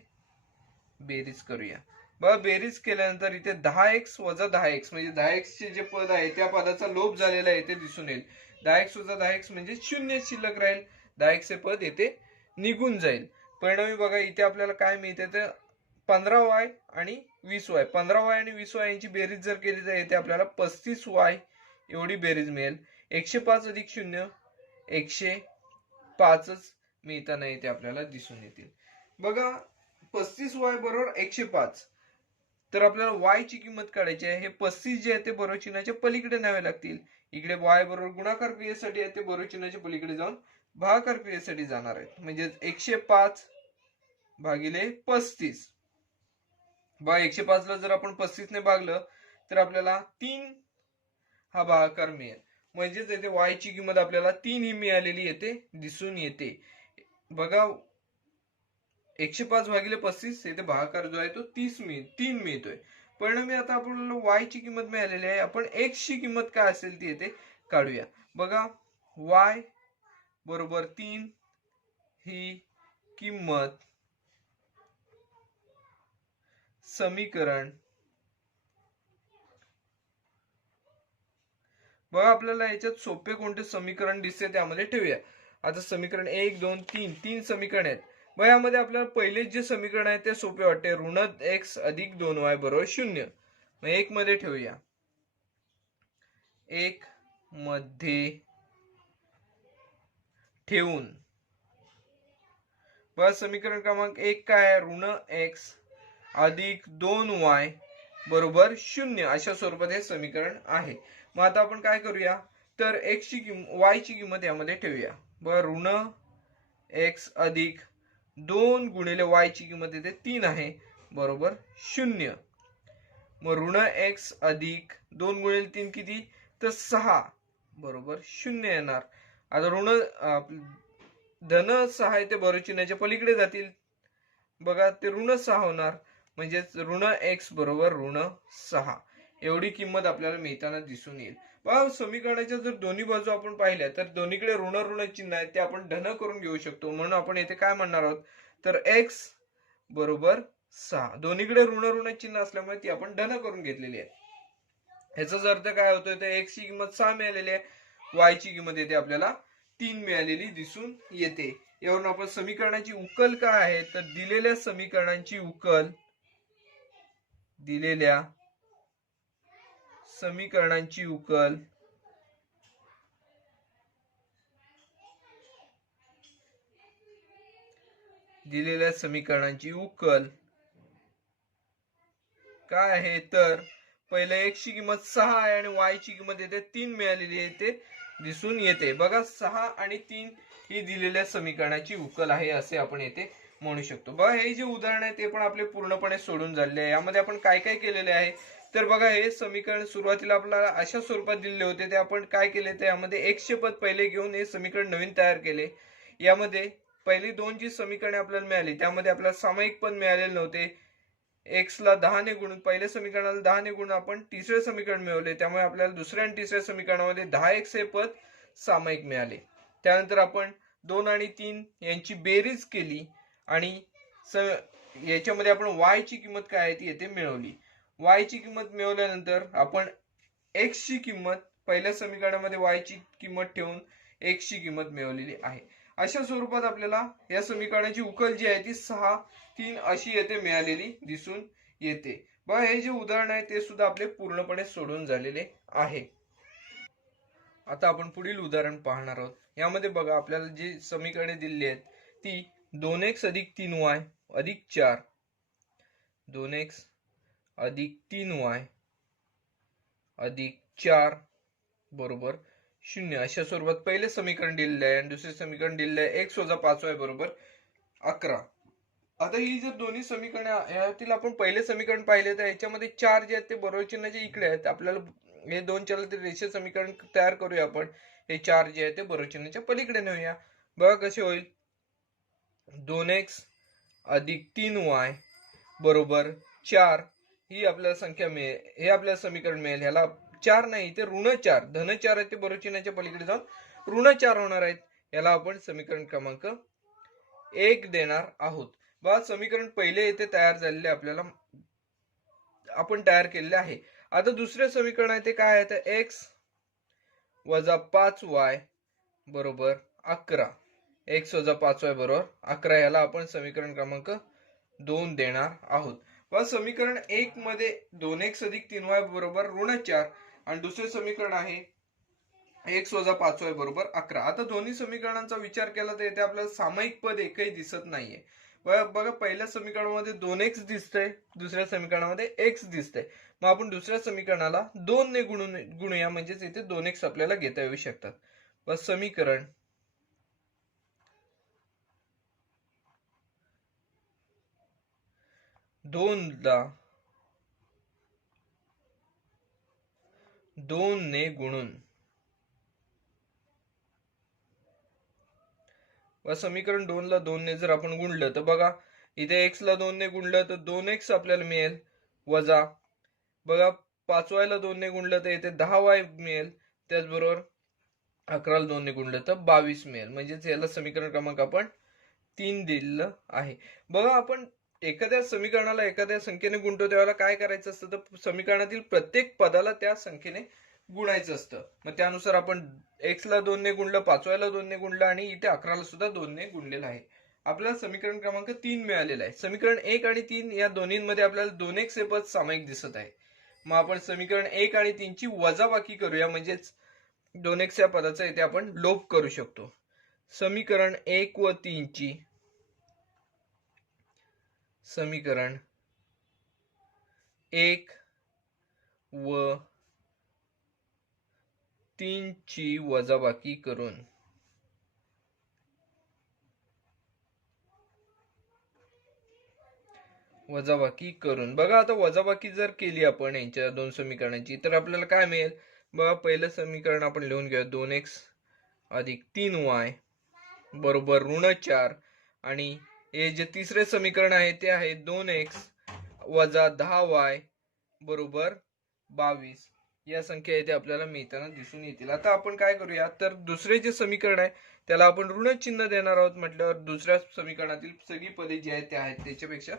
बेरीज करूया. बघा बेरीज केल्यानंतर इथे 10x वजा 10x म्हणजे 10x चे जे पद आहे त्या पदाचा लोप झालेला आहे ते दिसून येईल. 10x वजा 10x म्हणजे 0 शिल्लक राहील, 10x चे पद येथे निघून जाईल. परिणामी बघा इथे आपल्याला काय मिळते तर 15y आणि 20y, 15y आणि 20y यांची बेरीज जर केली तर येथे आपल्याला 35y एवढी बेरीज मिळेल. 105 अधिक 0 105च मिळताना येथे आपल्याला दिसून येतील. बघा 35y बरोबर 105, तर आपल्याला y ची किंमत काढायची आहे. हे 35 जे आहे ते बरोबर चिन्हाच्या पलीकडे न्यावे लागतील. इकडे y बरोबर गुणाकार क्रियेसाठी आहे ते बरोबर चिन्हाच्या पलीकडे जाऊन भागाकार क्रियेसाठी जाणार आहेत. म्हणजे 105 भागिले 35. बघा 105 ला जर आपण 35 ने भागलं तर आपल्याला 3 हा भागाकार मिळेल. म्हणजेच येथे y ची किंमत आपल्याला 3 ही मिळालेली येते दिसून येते. बघा 105 भागिले 35 येथे भागाकार जो आहे तो 3 मिळतोय. परिणामी आता आपल्याला y ची किंमत मिळालेली आहे. आपण x ची किंमत काय असेल ती येथे काढूया. बघा y बरोबर 3 ही किंमत समीकरण बघा आपल्याला याच्यात सोपे कोणते समीकरण दिसते त्यामध्ये ठेवूया. आता समीकरण 1 2 3 तीन समीकरण आहेत. मग यामध्ये आपल्याला पहिले जे समीकरण आहे ते सोपे वाटते, ऋण x अधिक 2y बरोबर 0. मग 1 मध्ये ठेवूया. 1 मध्ये ठेवून बघा समीकरण क्रमांक 1 काय आहे ऋण x अधिक 2y बरोबर 0 अशा स्वरूपात हे समीकरण आहे. मग आता आपण काय करूया तर y ची किंमत यामध्ये ठेवूया. बघा ऋण x अधिक 2 गुणिले y ची किंमत येते 3 आहे बरोबर 0. मग ऋण x अधिक 2 गुणिले 3 किती तर 6 बरोबर 0 येणार. आता ऋण धन 6 ते बरोबर चिन्हाच्या पलीकडे जातील. बघा ते ऋण 6 होणार, म्हणजेच ऋण x बरोबर ऋण 6 एवढी किंमत आपल्याला मिळताना दिसून येईल. बघा समीकरणाच्या जर दोन्ही बाजू आपण पाहिल्या तर दोन्हीकडे ऋण ऋण चिन्ह आहे ते आपण धन करून घेऊ शकतो. म्हणून आपण येथे काय म्हणणार आहोत तर x बरोबर 6. दोन्हीकडे ऋण ऋण चिन्ह असल्यामुळे ती आपण धन करून घेतलेली आहे. ह्याचाच अर्थ काय होतोय तर x ची किंमत 6 मिळालेली आहे, y ची किंमत येते आपल्याला 3 मिळालेली दिसून येते. यावरून आपण समीकरणाची उकल काय आहे तर दिलेल्या समीकरणांची उकल दिलेल्या समीकरणांची उकल काय आहे तर पहिलं x ची किंमत 6 आहे आणि y ची किंमत येते 3 मिळालेली आहे ते दिसून येते. बघा 6 आणि 3 ही दिलेल्या समीकरणाची उकल आहे असे आपण येथे म्हणू शकतो. बघा हे जे उदाहरण आहे ते पण आपले पूर्णपणे सोडून झालेले आहे. यामध्ये आपण काय काय केलेले आहे तर बघा हे समीकरण सुरुवातीला आपल्याला अशा स्वरूपात दिलेले होते ते आपण काय केले ते यामध्ये x चे पद पहिले घेऊन हे समीकरण नवीन तयार केले. यामध्ये पहिली दोन जी समीकरणे आपल्याला मिळाली त्यामध्ये आपल्याला सामायिक पद मिळालेले नव्हते. x ला 10 ने गुणून पहिल्या समीकरणाला 10 ने गुणून आपण तिसरे समीकरण मिळवले, त्यामुळे आपल्याला दुसऱ्या आणि तिसऱ्या समीकरणामध्ये 10x हे पद सामायिक मिळाले. त्यानंतर आपण 2 आणि 3 यांची बेरीज केली आणि याच्यामध्ये आपण y ची किंमत काय आहे ती येथे मिळवली. y ची किंमत मिळवल्यानंतर आपण x ची किंमत पहिल्या समीकरणामध्ये y ची किंमत ठेवून x ची किंमत मिळवलेली आहे. अशा स्वरूपात आपल्याला या समीकरणाची उकल जी आहे ती 6, 3 अशी येथे मिळालेली दिसून येते. बघा हे जे उदाहरण आहे ते सुद्धा आपले पूर्णपणे सोडून झालेले आहे. आता आपण पुढील उदाहरण पाहणार आहोत. यामध्ये बघा आपल्याला जी समीकरणे दिलेली आहेत ती 2x अधिक 3y अधिक 4, 2x अधिक 3y अधिक 4 बरोबर 0 अशा स्वरूपात पहिले समीकरण दिलेले आहे आणि दुसरे समीकरण दिलेले आहे x वजा 5y बरोबर 11. आता ही जर दोन्ही समीकरणे यातील आपण पहिले समीकरण पाहिले तर याच्यामध्ये 4 जे आहेत ते बरोबर चिन्हाच्या इकडे आहेत. आपल्याला हे दोन चलातील रेषीय समीकरण तयार करूया आपण. हे 4 जे आहे ते बरोबर चिन्हाच्या पलीकडे नेऊया. बघा कसे होईल. 2x अधिक 3y बरोबर 4 ही आपल्याला संख्या मिळेल. हे आपल्याला समीकरण मिळेल. ह्याला 4 नाही ते ऋण 4 धन 4 आहे ते बरोबर चिन्हाच्या पलीकडे जाऊन ऋण 4 होणार आहेत. याला आपण समीकरण क्रमांक 1 देणार आहोत. बघा समीकरण पहिले येथे तयार झालेले आपल्याला आपण तयार केलेले आहे. आता दुसरे समीकरण आहे ते काय आहे तर x वजा 5y बरोबर 11, x वजा 5y बरोबर 11 याला आपण समीकरण क्रमांक 2 देणार आहोत. व समीकरण 1 मध्ये 2x अधिक 3y बरोबर ऋण 4 आणि दुसरे समीकरण आहे x वजा 5y बरोबर 11. आता दोन्ही समीकरणांचा विचार केला तर इथे आपल्याला सामायिक पद एकही दिसत नाहीये. बघा पहिल्या समीकरणामध्ये 2x दिसतंय, दुसऱ्या समीकरणामध्ये x दिसतंय. मग आपण दुसऱ्या समीकरणाला 2 ने गुणूया म्हणजेच इथे 2x आपल्याला घेता येऊ शकतात. व समीकरण 2 ला 2 ने गुणून व समीकरण 2 ला 2 ने जर आपण गुणलं तर बघा इथे x ला 2 ने गुणलं तर 2x आपल्याला मिळेल वजा बघा 5y ला 2 ने गुणलं तर इथे 10y मिळेल. त्याचबरोबर 11 ला 2 ने गुणलं तर 22 मिळेल. म्हणजेच याला समीकरण क्रमांक आपण 3 दिलेलं आहे. बघा आपण एखाद्या समीकरणाला एखाद्या संख्येने गुणतो त्यावेळेला काय करायचं असतं तर समीकरणातील प्रत्येक पदाला त्या संख्येने गुणायचं असतं. मग त्यानुसार आपण x ला 2 ने गुणलं, 5y ला 2 ने गुणलं आणि इथे 11 ला सुद्धा 2 ने गुणलेलं आहे. आपल्याला समीकरण क्रमांक 3 मिळालेलं आहे. समीकरण 1 आणि 3 या दोन्हींमध्ये आपल्याला 2x हे पद सामायिक दिसत आहे. मग आपण समीकरण 1 आणि 3 ची वजाबाकी करूया म्हणजेच 2x या पदाचा इथे आपण लोप करू शकतो. समीकरण 1 व 3 ची समीकरण 1 व 3 ची वजाबाकी करून बघा आता वजाबाकी जर केली आपण यांच्या दोन समीकरणांची तर आपल्याला काय मिळेल. बघा पहिलं समीकरण आपण लिहून घेऊया 2x अधिक 3y बरोबर ऋण 4 आणि हे जे तिसरे समीकरण आहे ते आहे 2x वजा 10y बरोबर 22. या संख्या इथे आपल्याला मिळताना दिसून येतील. आता आपण काय करूया तर दुसरे जे समीकरण आहे त्याला आपण ऋण चिन्ह देणार आहोत. म्हटल्यावर दुसऱ्या समीकरणातील सगळी पदे जी आहेत त्या आहेत त्याच्यापेक्षा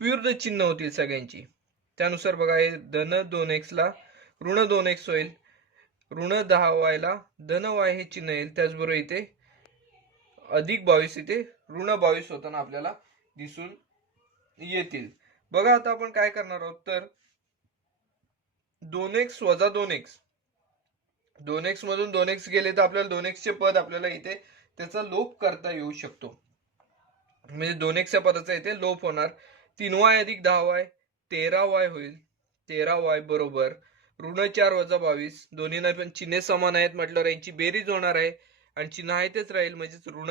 विरुद्ध चिन्ह होतील सगळ्यांची. त्यानुसार बघा हे धन 2x ला ऋण 2x होईल, ऋण 10y ला धन y हे चिन्ह येईल. त्याचबरोबर इथे अधिक 22 इथे ऋण 22 होताना आपल्याला दिसून येतील. बघा आता आपण काय करणार आहोत तर 2x वजा 2x, 2x मधून 2x गेले तर आपल्याला 2x चे पद आपल्याला इथे त्याचा लोप करता येऊ शकतो. म्हणजे 2x या पदाचा इथे लोप होणार. 3y अधिक 10y 13y होईल. 13y बरोबर ऋण 4 वजा 22, दोन्हींना पण चिन्हे समान आहेत म्हटल्यावर यांची बेरीज होणार आहे आणि चिन्ह आहे तेच राहील, म्हणजेच ऋण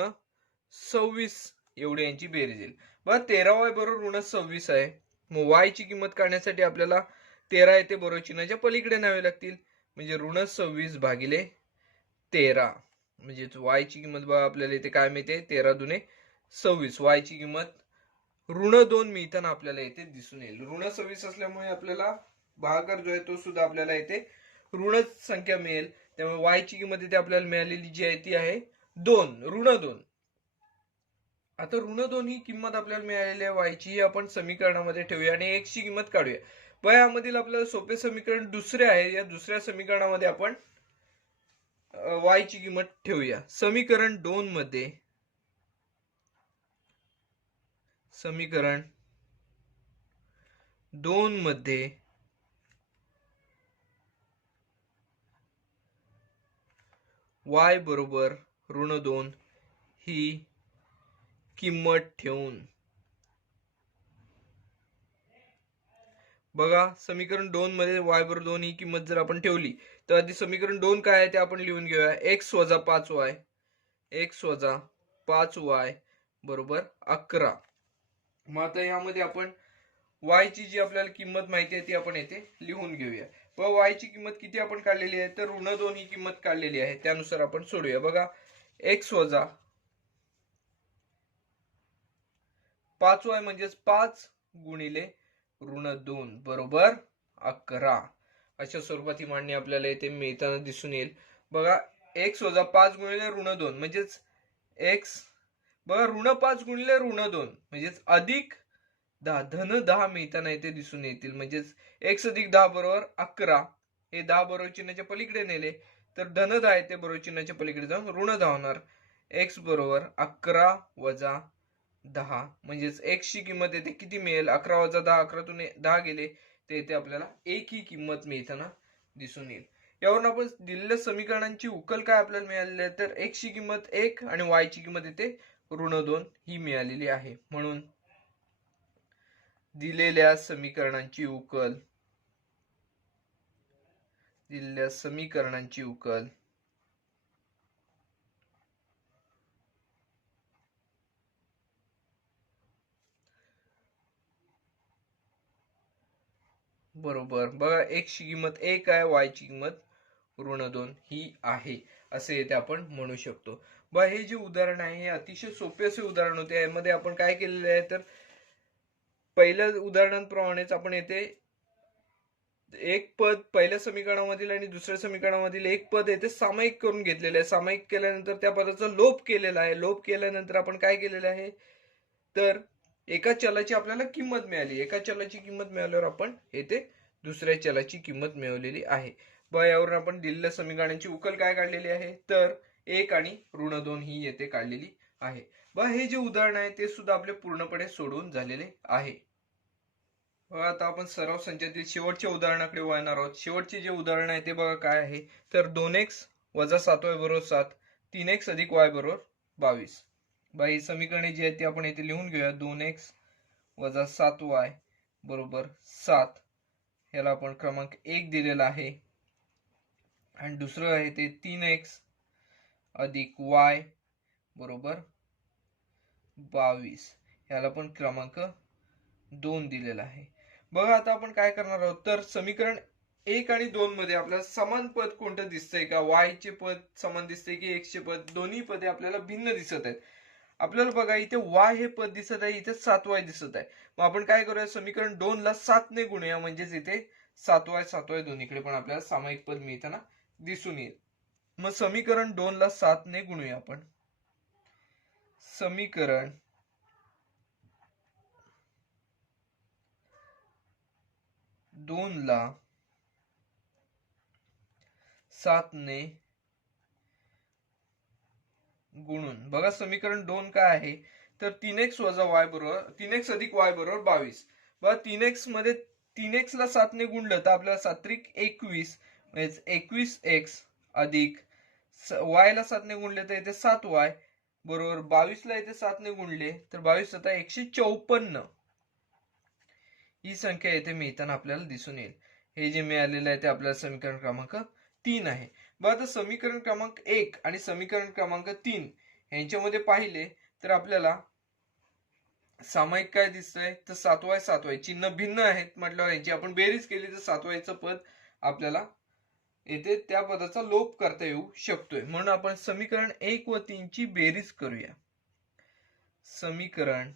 26 एवढी यांची बेरीज येईल. बघा 13y बरोबर ऋण 26 आहे. मग y ची किंमत काढण्यासाठी आपल्याला 13 येते बरोबर चिन्हाच्या पलीकडे न्यावे लागतील, म्हणजे ऋण 26 भागिले 13, म्हणजेच y ची किंमत बघा आपल्याला इथे काय मिळते, 13 दुने 26. y ची किंमत ऋण 2 मिळताना आपल्याला इथे दिसून येईल. ऋण 26 असल्यामुळे आपल्याला भागाकार जो आहे तो सुद्धा आपल्याला इथे ऋण संख्या मिळेल. त्यामुळे y ची किंमत इथे आपल्याला मिळालेली जी आहे ती आहे 2, ऋण 2. आता ऋण 2 ही किंमत आपल्याला मिळालेली आहे y ची, आपण समीकरणामध्ये ठेवूया आणि x ची किंमत काढूया. पण यामधील आपल्याला सोपे समीकरण दुसरे आहे. या दुसऱ्या समीकरणामध्ये आपण y ची किंमत ठेवूया. समीकरण 2 मध्ये y बरोबर ऋण 2 ही किंमत ठेवून, बघा समीकरण 2 मध्ये y बरोबर 2 ही किंमत जर आपण ठेवली तर आधी समीकरण 2 काय आहे ते आपण लिहून घेऊया. x वजा 5y बरोबर 11. मग आता यामध्ये आपण y ची जी आपल्याला किंमत माहिती आहे ती आपण येथे लिहून घेऊया. व y ची किंमत किती आपण काढलेली आहे, तर ऋण 2 ही किंमत काढलेली आहे, त्यानुसार आपण सोडूया. बघा x वजा 5y म्हणजेच 5 गुणिले ऋण 2 बरोबर 11. अशा स्वरूपात ही मांडणी आपल्याला इथे मिळताना दिसून येईल. बघा x वजा 5 गुणिले ऋण 2 म्हणजेच x, बघा ऋण 5 गुणिले ऋण 2 म्हणजेच अधिक 10, धन 10 मिळताना इथे दिसून येतील. म्हणजेच x अधिक 10 बरोबर 11. हे 10 बरोबर चिन्हाच्या पलीकडे नेले तर धन 10 येते बरोबर चिन्हाच्या पलीकडे जाऊन ऋण 10 होणार. x बरोबर 11 वजा 10, म्हणजेच x ची किंमत येते किती मिळेल, 11 वजा 10, 11तून 10 गेले तर येथे आपल्याला 1 ही किंमत मिळताना दिसून येईल. यावरून आपण दिलेल्या समीकरणांची उकल काय आपल्याला मिळालेली आहे, तर x ची किंमत 1 आणि y ची किंमत येते ऋण 2 ही मिळालेली आहे. म्हणून दिलेल्या समीकरणांची उकल बरोबर, बघा x ची किंमत 1 आहे, y ची किंमत ऋण 2 ही आहे, असे इथे आपण म्हणू शकतो. बघा हे जे उदाहरण आहे हे अतिशय सोपे असे उदाहरण होते. यामध्ये आपण काय केलेले आहे, तर पहिल्या उदाहरणांप्रमाणेच आपण येथे एक पद पहिल्या समीकरणामधील आणि दुसऱ्या समीकरणामधील एक पद येथे सामायिक करून घेतलेले आहे. सामायिक केल्यानंतर त्या पदाचा लोप केलेला आहे. लोप केल्यानंतर आपण काय केलेलं आहे, तर एका चलाची आपल्याला किंमत मिळाली. एका चलाची किंमत मिळाल्यावर आपण येथे दुसऱ्या चलाची किंमत मिळवलेली आहे. बघा यावरून आपण दिलेल्या समीकरणांची उकल काय काढलेली आहे, तर 1 आणि ऋण 2 ही येथे काढलेली आहे. बघा हे जे उदाहरण आहे ते सुद्धा आपले पूर्णपणे सोडवून झालेले आहे. बघा आता आपण सराव संचातील शेवटच्या उदाहरणाकडे वळणार आहोत. शेवटचे जे उदाहरण आहे ते बघा काय आहे, तर 2x वजा 7y बरोबर 7, 3x अधिक y बरोबर 22. बघा ही समीकरणे जी आहेत ती आपण येथे लिहून घेऊया. 2x वजा 7y बरोबर 7, याला आपण क्रमांक 1 दिलेला आहे. आणि दुसरं आहे ते 3x अधिक y बरोबर 22, याला पण क्रमांक 2 दिलेला आहे. बघा आता आपण काय करणार आहोत, तर समीकरण 1 आणि 2 मध्ये आपल्याला समान पद कोणतं दिसतंय का, y चे पद समान दिसतंय की x चे पद, दोन्ही पदे आपल्याला भिन्न दिसत आहेत. आपल्याला बघा इथे y हे पद दिसत आहे, इथे 7y दिसत आहे. मग आपण काय करूया, समीकरण 2 ला 7 ने गुणूया, म्हणजेच इथे 7y दोन्हीकडे पण आपल्याला सामायिक पद मिळताना दिसून येईल. मग समीकरण 2 ला 7 ने गुणूया आपण. समीकरण 2 ला 7 ने गुणून, बघा समीकरण 2 काय आहे, तर 3x वजा y बरोबर 3x अधिक y बरोबर 22. बघा 3x मध्ये 3x ला 7 ने गुणलं तर आपल्याला 7 त्रिक 21, म्हणजे 21x अधिक y ला 7 ने गुणले तर येते 7y बरोबर 22 ला येते 7 ने गुणले तर 22 आता 154. ही संख्या येथे मिळताना आपल्याला दिसून येईल. हे जे मिळालेलं आहे ते आपल्याला समीकरण क्रमांक 3 आहे. बघा आता समीकरण क्रमांक 1 आणि समीकरण क्रमांक 3 यांच्यामध्ये पाहिले तर आपल्याला सामायिक काय दिसतंय तर 7y चिन्ह भिन्न आहेत म्हटल्यावर यांची आपण बेरीज केली तर 7yचं पद आपल्याला येथे त्या पदाचा लोप करता येऊ शकतोय. म्हणून आपण समीकरण 1 व 3 ची बेरीज करूया. समीकरण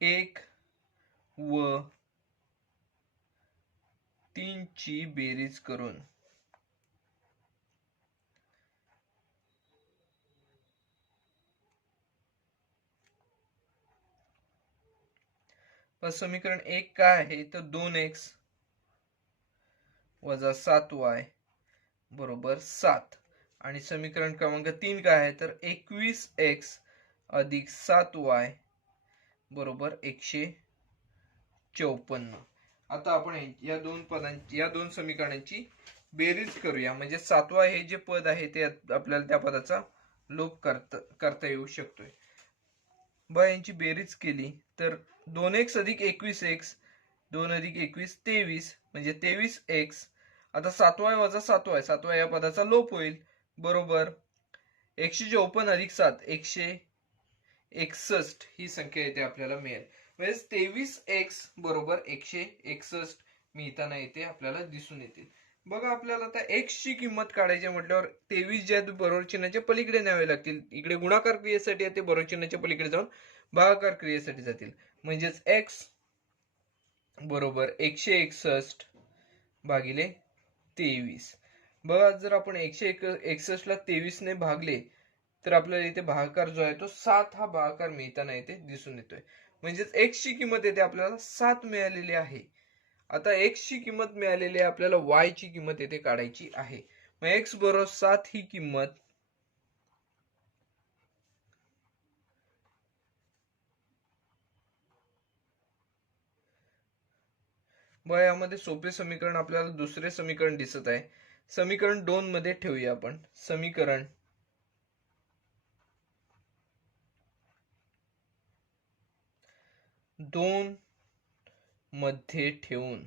1 व 3 ची बेरीज करून समीकरण 1 काय आहे तर 2x वजा 7y बरोबर 7 आणि समीकरण क्रमांक 3 काय आहे तर 21x अधिक 7y बरोबर 154. आता आपण या दोन समीकरणांची बेरीज करूया. म्हणजे 7y हे जे पद आहे ते आपल्याला त्या पदाचा लोप करता येऊ शकतोय. यांची बेरीज केली तर 2x अधिक 21x 2 अधिक 21 23 म्हणजे 23x. आता 7y वजा 7y या पदाचा लोप होईल बरोबर 154 अधिक 7 161 ही संख्या येथे आपल्याला मिळेल. म्हणजे 23x बरोबर 161 मिळताना येते आपल्याला दिसून येतील. बघा आपल्याला आता x ची किंमत काढायची म्हटल्यावर 23 जे बरोबर चिन्हाच्या पलीकडे न्यावे लागतील. इकडे गुणाकार क्रियेसाठी ते बरोबर चिन्हाच्या पलीकडे जाऊन भागाकार क्रियेसाठी जातील. म्हणजेच x बरोबर 161 भागिले 23. बघा जर आपण 161 ला 23 ने भागले तर आपल्याला इथे भागाकार जो आहे तो 7 हा भागाकार मिळताना येते दिसून येतोय. म्हणजेच x ची किंमत येते आपल्याला 7 मिळालेली आहे. आता x ची किंमत मिळालेली आहे आपल्याला y ची किंमत येथे काढायची आहे. मग x बरोबर 7 ही किंमत यामध्ये सोपे समीकरण आपल्याला दुसरे समीकरण दिसत आहे. समीकरण 2 मध्ये ठेवूया आपण. समीकरण 2 मध्ये ठेवून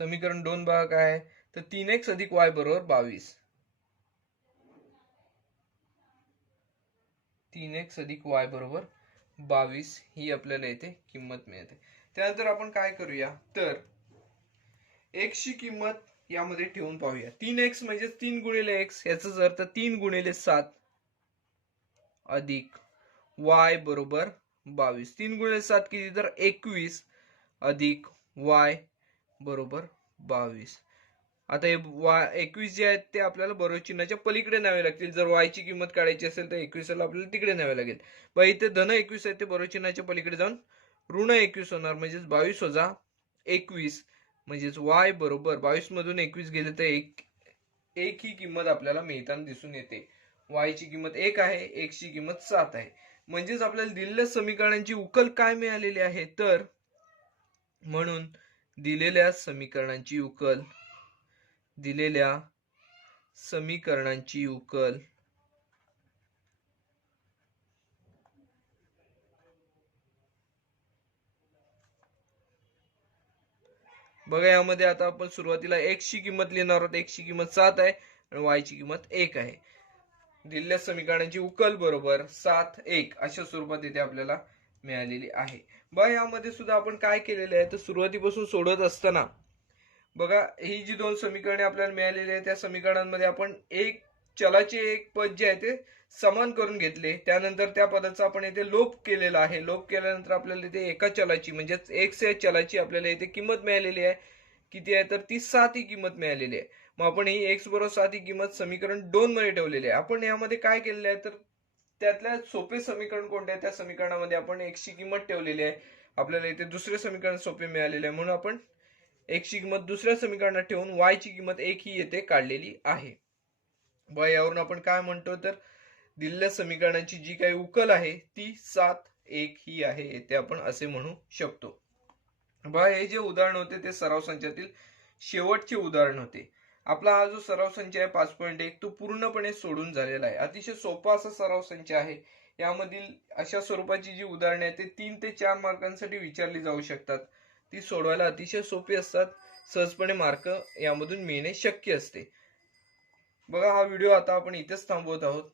समीकरण 2 बघा काय आहे तर 3x अधिक y बरोबर 22. 3x अधिक y बरोबर 22 ही आपल्याला इथे किंमत मिळते. त्यानंतर आपण काय करूया तर x ची किंमत यामध्ये ठेवून पाहूया. 3x म्हणजे 3 गुणिले x याचाच अर्थ 3 गुणिले 7 अधिक y बरोबर 22. 3 गुणिले 7 किती तर 21 अधिक y बरोबर 22. आता हे 21 जे आहेत ते आपल्याला बरोबर चिन्हाच्या पलीकडे न्यावे लागतील. जर y ची किंमत काढायची असेल तर 21 ला आपल्याला तिकडे न्यावे लागेल. इथे धन 21 आहे ते बरोबर चिन्हाच्या पलीकडे जाऊन ऋण 21 होणार. म्हणजेच 22 वजा 21 म्हणजेच y बरोबर 22 मधून 21 गेले तर एक ही किंमत आपल्याला मिळताना दिसून येते. y ची किंमत 1 आहे, x ची किंमत 7 आहे. म्हणजेच आपल्याला दिलेल्या समीकरणांची उकल काय मिळालेली आहे तर म्हणून दिलेल्या समीकरणांची उकल बघा यामध्ये आता आपण सुरुवातीला x ची किंमत लिहिणार आहोत. x ची किंमत 7 आहे आणि y ची किंमत 1 आहे. दिलेल्या समीकरणांची उकल बरोबर 7 1 अशा स्वरूपात इथे आपल्याला मिळालेली आहे. बघा यामध्ये सुद्धा आपण काय केलेले आहे तर सुरुवातीपासून सोडवत असताना बघा ही जी दोन समीकरणे आपल्याला मिळालेली आहेत त्या समीकरणांमध्ये आपण एक चलाचे एक पद जे आहे ते समान करून घेतले. त्यानंतर त्या पदाचा आपण येथे लोप केलेला आहे. लोप केल्यानंतर आपल्याला इथे एका चलाची म्हणजेच x या चलाची आपल्याला इथे किंमत मिळालेली आहे. किती आहे तर ती 7 ही किंमत मिळालेली आहे. मग आपण ही x बरोबर 7 ही किंमत समीकरण 2 मध्ये ठेवलेली आहे. आपण यामध्ये काय केलेलं आहे तर त्यातल्या सोपे समीकरण कोणते आहे त्या समीकरणामध्ये आपण x ची किंमत ठेवलेली आहे. आपल्याला इथे दुसरे समीकरण सोपे मिळालेले आहे म्हणून आपण x ची किंमत दुसऱ्या समीकरणात ठेवून y ची किंमत 1 ही येथे काढलेली आहे. यावरून आपण काय म्हणतो तर दिलेल्या समीकरणाची जी काही उकल आहे ती 7 1 ही आहे येथे आपण असे म्हणू शकतो. हे जे उदाहरण होते ते सराव संचातील शेवटचे उदाहरण होते. आपला हा जो सराव संच आहे 5.1 तो पूर्णपणे सोडून झालेला आहे. अतिशय सोपा असा सराव संच आहे. यामधील अशा स्वरूपाची जी उदाहरणे आहेत ते 3 ते 4 मार्कांसाठी विचारली जाऊ शकतात. ती सोडवायला अतिशय सोपी असतात. सहजपणे मार्क यामधून मिळणे शक्य असते. बघा, हा व्हिडिओ आता आपण इथेच थांबवत आहोत.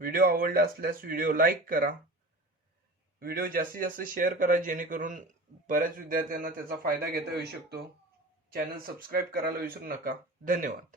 व्हिडिओ आवडला असल्यास व्हिडिओ लाईक करा. व्हिडिओ जास्तीत जास्त शेअर करा, जेणेकरून बऱ्याच विद्यार्थ्यांना त्याचा फायदा घेता येऊ शकतो. चॅनल सबस्क्राईब करायला विसरू नका. धन्यवाद.